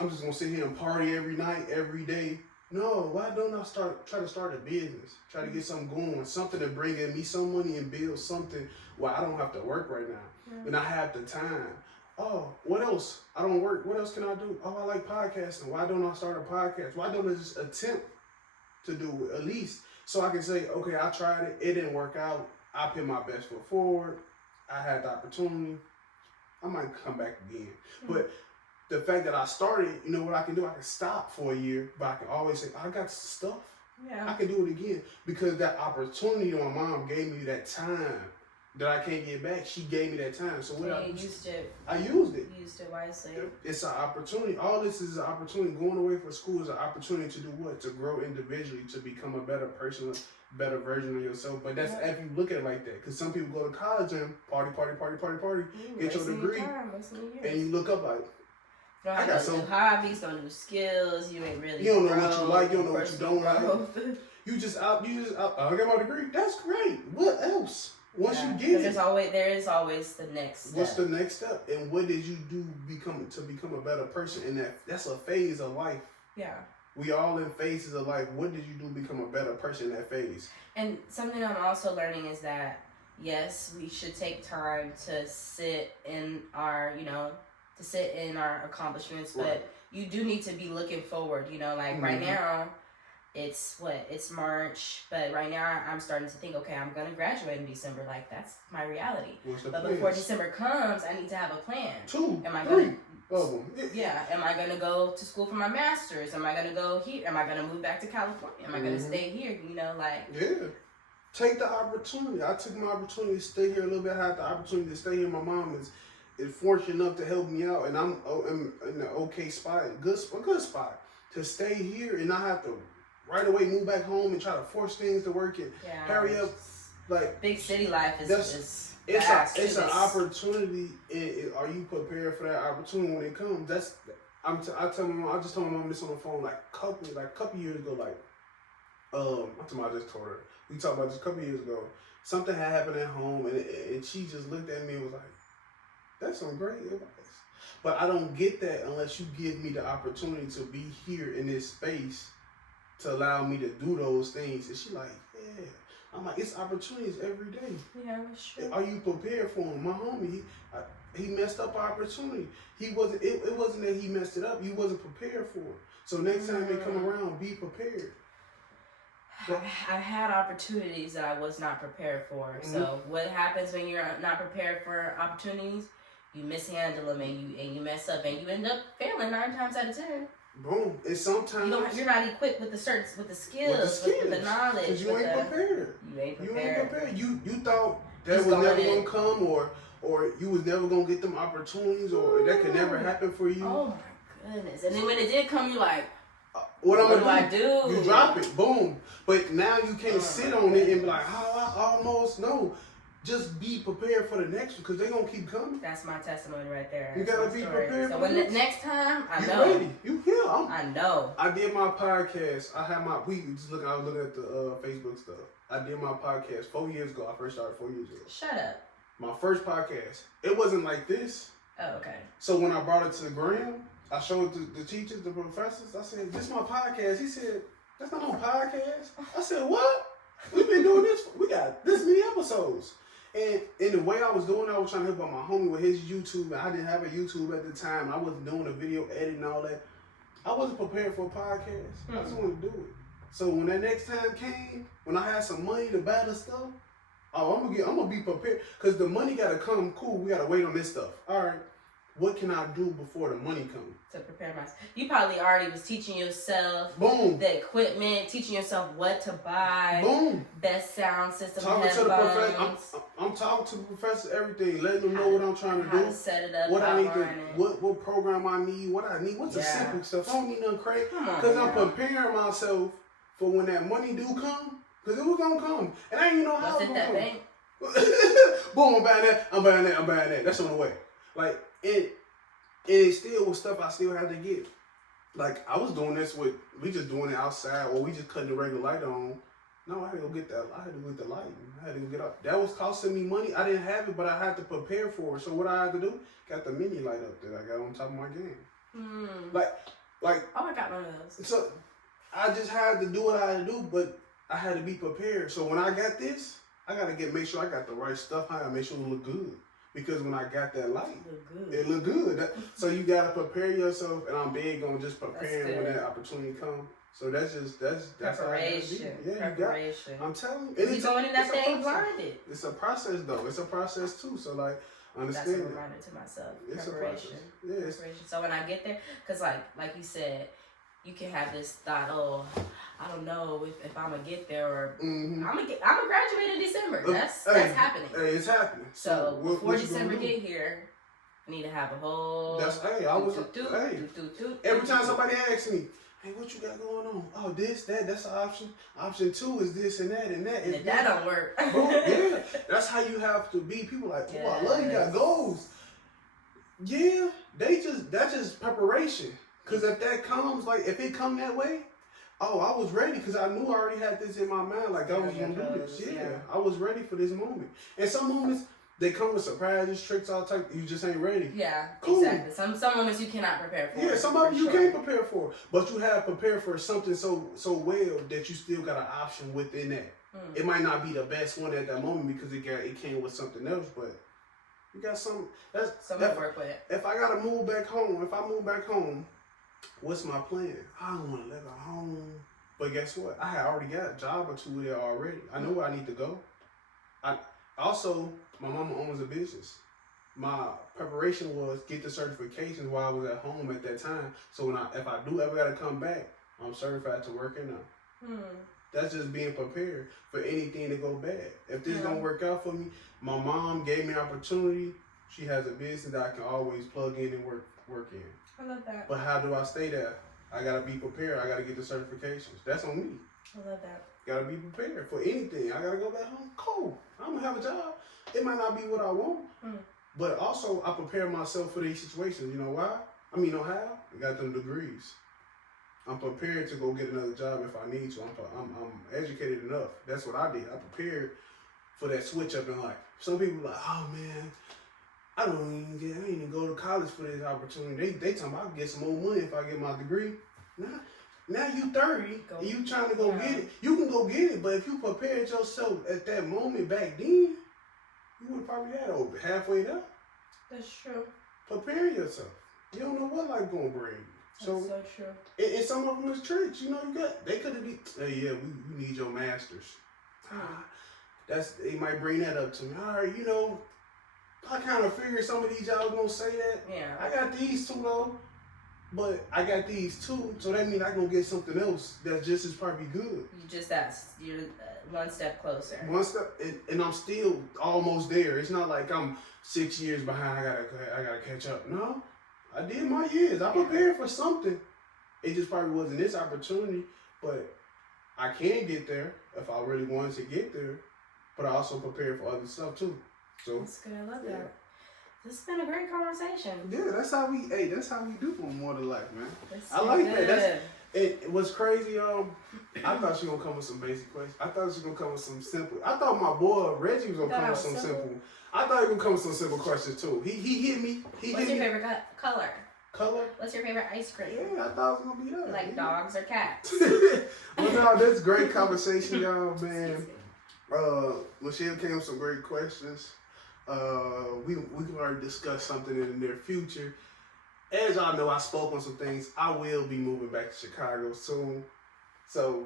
I'm just gonna sit here and party every night, every day. No, why don't I try to start a business? Try to get something going, something to bring in me some money and build something where I don't have to work right now. And I have the time. Oh, what else? I don't work. What else can I do? Oh, I like podcasting. Why don't I start a podcast? Why don't I just attempt to do it at least so I can say, okay, I tried it. It didn't work out. I put my best foot forward. I had the opportunity. I might come back again. But the fact that I started, you know what I can do? I can stop for a year, but I can always say, I got stuff. Yeah. I can do it again because that opportunity my mom gave me that time that I can't get back. She gave me that time. So what I used it. I used it. You used it wisely. It's an opportunity. All this is an opportunity. Going away from school is an opportunity to do what? To grow individually, to become a better person, better version of yourself. But that's if you look at it like that. Because some people go to college and party, get your degree, and you look up like, I got some hobbies, don't do skills. You ain't really. You don't know what you like. You don't know what you don't like. You just out. I got my degree. That's great. What else? Once you get it, there is always the next step. What's the next step? And what did you do to become a better person? And that's a phase of life. Yeah. We all in phases of life. What did you do to become a better person in that phase? And something I'm also learning is that, yes, we should take time to sit in our, accomplishments, but you do need to be looking forward, right now, it's March, but right now I'm starting to think, okay, I'm going to graduate in December. Like, that's my reality. But before December comes, I need to have a plan. 2, am I 3 of them. Yeah. Am I going to go to school for my master's? Am I going to go here? Am I going to move back to California? Am I going to stay here? Yeah. Take the opportunity. I took my opportunity to stay here a little bit. I had the opportunity to stay here. My mom is fortunate enough to help me out, and I'm in an okay spot, a good spot to stay here and not have to right away move back home and try to force things to work and hurry up. Like big city life is it's an opportunity. Are you prepared for that opportunity when it comes? I just told my mom this on the phone like a couple years ago. Like, I'm talking about, I just told her. We talked about this a couple years ago. Something had happened at home, and she just looked at me and was like, "That's some great advice." But I don't get that unless you give me the opportunity to be here in this space to allow me to do those things. And she like, yeah. I'm like, it's opportunities every day. Yeah, that's true. Are you prepared for him? My homie, he messed up opportunity. He wasn't. It wasn't that he messed it up. You wasn't prepared for it. So next time they come around, be prepared. I had opportunities that I was not prepared for. Mm-hmm. So what happens when you're not prepared for opportunities? You mishandle them and you mess up and you end up failing 9 times out of 10. Boom. And sometimes you're not equipped with the skills, with the knowledge. Because you ain't prepared. You ain't prepared. You thought that was never gonna come, or you was never gonna get them opportunities, or that could never happen for you. Oh my goodness! And then when it did come, you like, what do I do? You drop it, boom. But now you can't sit on it and be like, oh, I almost know. Just be prepared for the next one, because they're going to keep coming. That's my testimony right there. You got to be prepared so for when the next time, I know. Ready. You here. I know. I did my podcast. I was looking at the Facebook stuff. I did my podcast 4 years ago. I first started 4 years ago. Shut up. My first podcast. It wasn't like this. Oh, okay. So when I brought it to the gram, I showed the teachers, the professors. I said, this is my podcast. He said, that's not no podcast. I said, what? We've been doing this. We got this many episodes. And in the way I was doing, I was trying to help out my homie with his YouTube. And I didn't have a YouTube at the time. I wasn't doing a video editing and all that. I wasn't prepared for a podcast. I just wanted to do it. So when that next time came, when I had some money to buy the stuff, I'm gonna be prepared. Because the money gotta come. Cool, we gotta wait on this stuff. All right. What can I do before the money comes? To prepare myself. You probably already was teaching yourself the equipment, teaching yourself what to buy. Best sound system. Talking to the professor. I'm talking to the professor, everything, letting them know what I'm trying to do. How to set it up. What I need to, what program I need, what I need. What's the simple stuff? I don't need nothing crazy. Because I'm preparing myself for when that money do come. Because it was gonna come, and I didn't even know how it was gonna come. Boom! I'm buying that. That's on the way. Like. It still was stuff I still had to get. Like, I was doing this we just doing it outside, or we just cutting the regular light on. No, I had to go get that. I had to go get the light. I had to go get up. That was costing me money. I didn't have it, but I had to prepare for it. So what I had to do, got the mini light up that I got on top of my game. Like. Oh, I got one of those. So I just had to do what I had to do, but I had to be prepared. So when I got this, I got to make sure I got the right stuff. I got to make sure it look good. Because when I got that light, it looked good. So you gotta prepare yourself, and I'm big on just preparing when that opportunity comes. So that's preparation. Preparation. I'm telling you, you going in that thing blinded. It's a process, though. It's a process too. So like, understand. That's a reminder to myself. It's preparation. A process. Yes. So when I get there, because like you said, you can have this thought, oh, I don't know if I'm gonna get there, or I'm gonna graduate in December. That's happening. Hey, it's happening. So before December get here, I need to have a whole. Every time somebody asks me, hey, what you got going on? Oh, that's an option. Option 2 is this and that and that. And if that don't work. Yeah, that's how you have to be. People like, oh, I love you got goals. Yeah, that's just preparation. Because if that comes, like, if it come that way, oh, I was ready because I knew I already had this in my mind. Like, I was going to do this. Yeah, I was ready for this moment. And some moments, they come with surprises, tricks, all type. You just ain't ready. Yeah, cool. Exactly. Some moments you cannot prepare for. Yeah, some of them you can't prepare for. But you have prepared for something so well that you still got an option within that. It might not be the best one at that moment because it came with something else, but you got something to work with. If I got to move back home, what's my plan? I don't want to live at home. But guess what? I had already got a job or 2 there already. I know where I need to go. My mama owns a business. My preparation was get the certifications while I was at home at that time. So if I do ever got to come back, I'm certified to work in now. That's just being prepared for anything to go bad. If this don't work out for me, my mom gave me an opportunity. She has a business that I can always plug in and work in. I love that. But how do I stay there? I gotta be prepared. I gotta get the certifications. That's on me. I love that. Gotta be prepared for anything. I gotta go back home. Cool. I'm gonna have a job. It might not be what I want, but also I prepare myself for these situations. You know why? You know how? I got them degrees. I'm prepared to go get another job if I need to. I'm educated enough. That's what I did. I prepared for that switch up in life. Some people like, oh man, I ain't even go to college for this opportunity. They talking about I can get some more money if I get my degree. Now you 30 and you trying to go get it. You can go get it, but if you prepared yourself at that moment back then, you would probably had over halfway there. That's true. Prepare yourself. You don't know what life gonna bring you. That's so true. And some of them is tricks. You know, they could have been, hey, yeah, we need your masters. They might bring that up to me. All right, you know, I kind of figured some of these y'all gonna say that. Yeah. I got these two though, but I got these two, so that means I gonna get something else that's just as probably good. You just asked. You're one step closer. One step, and I'm still almost there. It's not like I'm 6 years behind. I gotta catch up. No, I did my years. I prepared for something. It just probably wasn't this opportunity, but I can get there if I really wanted to get there. But I also prepared for other stuff too. So that's good. I love that. This has been a great conversation. Yeah, that's how we do for More Than Life, man. I like that. It was crazy. I thought she was gonna come with some basic questions. I thought she was gonna come with some simple. I thought my boy Reggie was gonna come with some simple. I thought he was gonna come with some simple questions too. He hit me. What's your favorite color? Color? What's your favorite ice cream? Yeah, I thought it was gonna be that. Like dogs or cats? Well, no, that's great conversation, y'all, man. Michelle came with some great questions. We can already discuss something in the near future. As y'all know, I spoke on some things. I will be moving back to Chicago soon. So,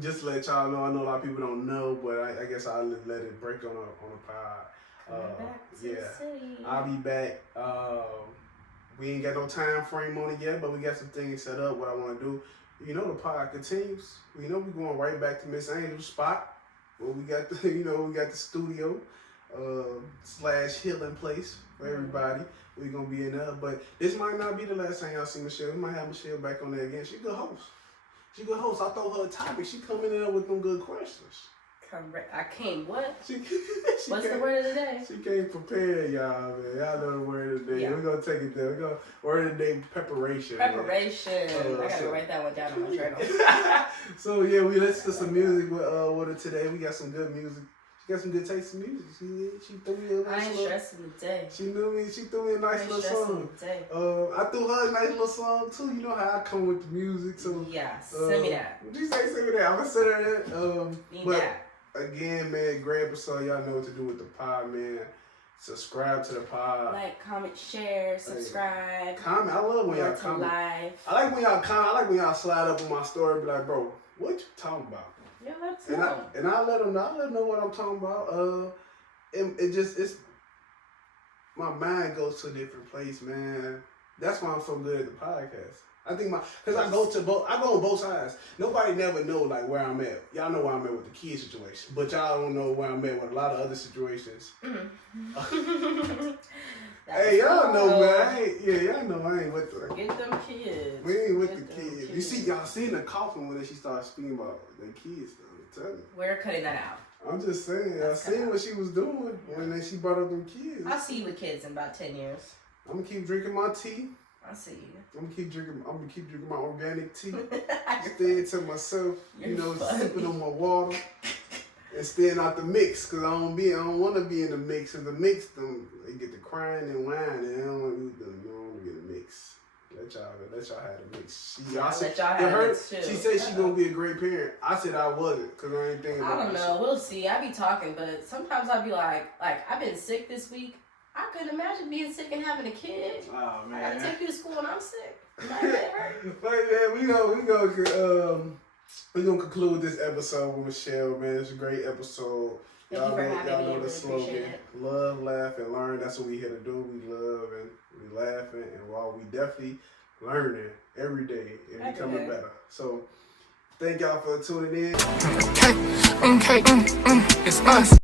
just to let y'all know, I know a lot of people don't know, but I guess I'll let it break on a pod. I'll be back. We ain't got no time frame on it yet, but we got some things set up, what I want to do. You know, the pod continues. We know we're going right back to Miss Angel's spot. Well, we got the studio / healing place for everybody. We're gonna be in there, but this might not be the last time y'all see Michelle. We might have Michelle back on there again. She a good host. I throw her a topic. She coming in there with them good questions. I came what? What's the word of the day? She came prepared, y'all, man. Y'all know the word of the day. Yeah. We're gonna take it there. We're gonna word of the day, preparation. Preparation. I gotta write that one down on my journal. So yeah, we listened to some music with her today. We got some good music. She got some good taste in music. She threw me a nice I ain't stressing the day. She threw me a nice little song. I threw her a nice little song too. You know how I come with the music, so yeah. Send me that. What you say? Send me that. I'm gonna send her that. Need that. Again, man, great episode. Y'all know what to do with the pod, man. Subscribe to the pod. Like, comment, share, subscribe. Comment. I love when y'all comment. Lyfe. I like when y'all comment. I like when y'all slide up on my story and be like, bro, what you talking about? Yeah, let's know. And I let them know. I let them know what I'm talking about. It's my mind goes to a different place, man. That's why I'm so good at the podcast. I think because I go on both sides. Nobody never know like where I'm at. Y'all know where I'm at with the kid situation, but y'all don't know where I'm at with a lot of other situations. Hey, y'all know, man. Y'all know I ain't with the. Get them kids. We ain't with the kids. You see, y'all seen the coffin when she started speaking about the kids. I'm telling you. We're cutting that out. I'm just saying. I seen what she was doing when she brought up them kids. I'll see you with kids in about 10 years. I'm gonna keep drinking my tea. I see you. I'm gonna keep drinking my organic tea. Staying to myself, sipping on my water, and staying out the mix. Cause I don't want to be in the mix. Cause the mix, they get to crying and whining. And I don't want to be in the mix. Let y'all have the mix. She said she gonna be a great parent. I said I wasn't, cause I ain't thinking about it. I don't know. We'll see. I be talking, but sometimes I'll be like I've been sick this week. I couldn't imagine being sick and having a kid. Oh man! I gotta take you to school and I'm sick. But man, we gonna conclude this episode with Michelle. Man, it's a great episode. Thank you for having me. Y'all know the really slogan: love, laugh, and learn. That's what we here to do. We love and we laughing, and while we definitely learning every day and becoming better. So, thank y'all for tuning in. Okay, it's us.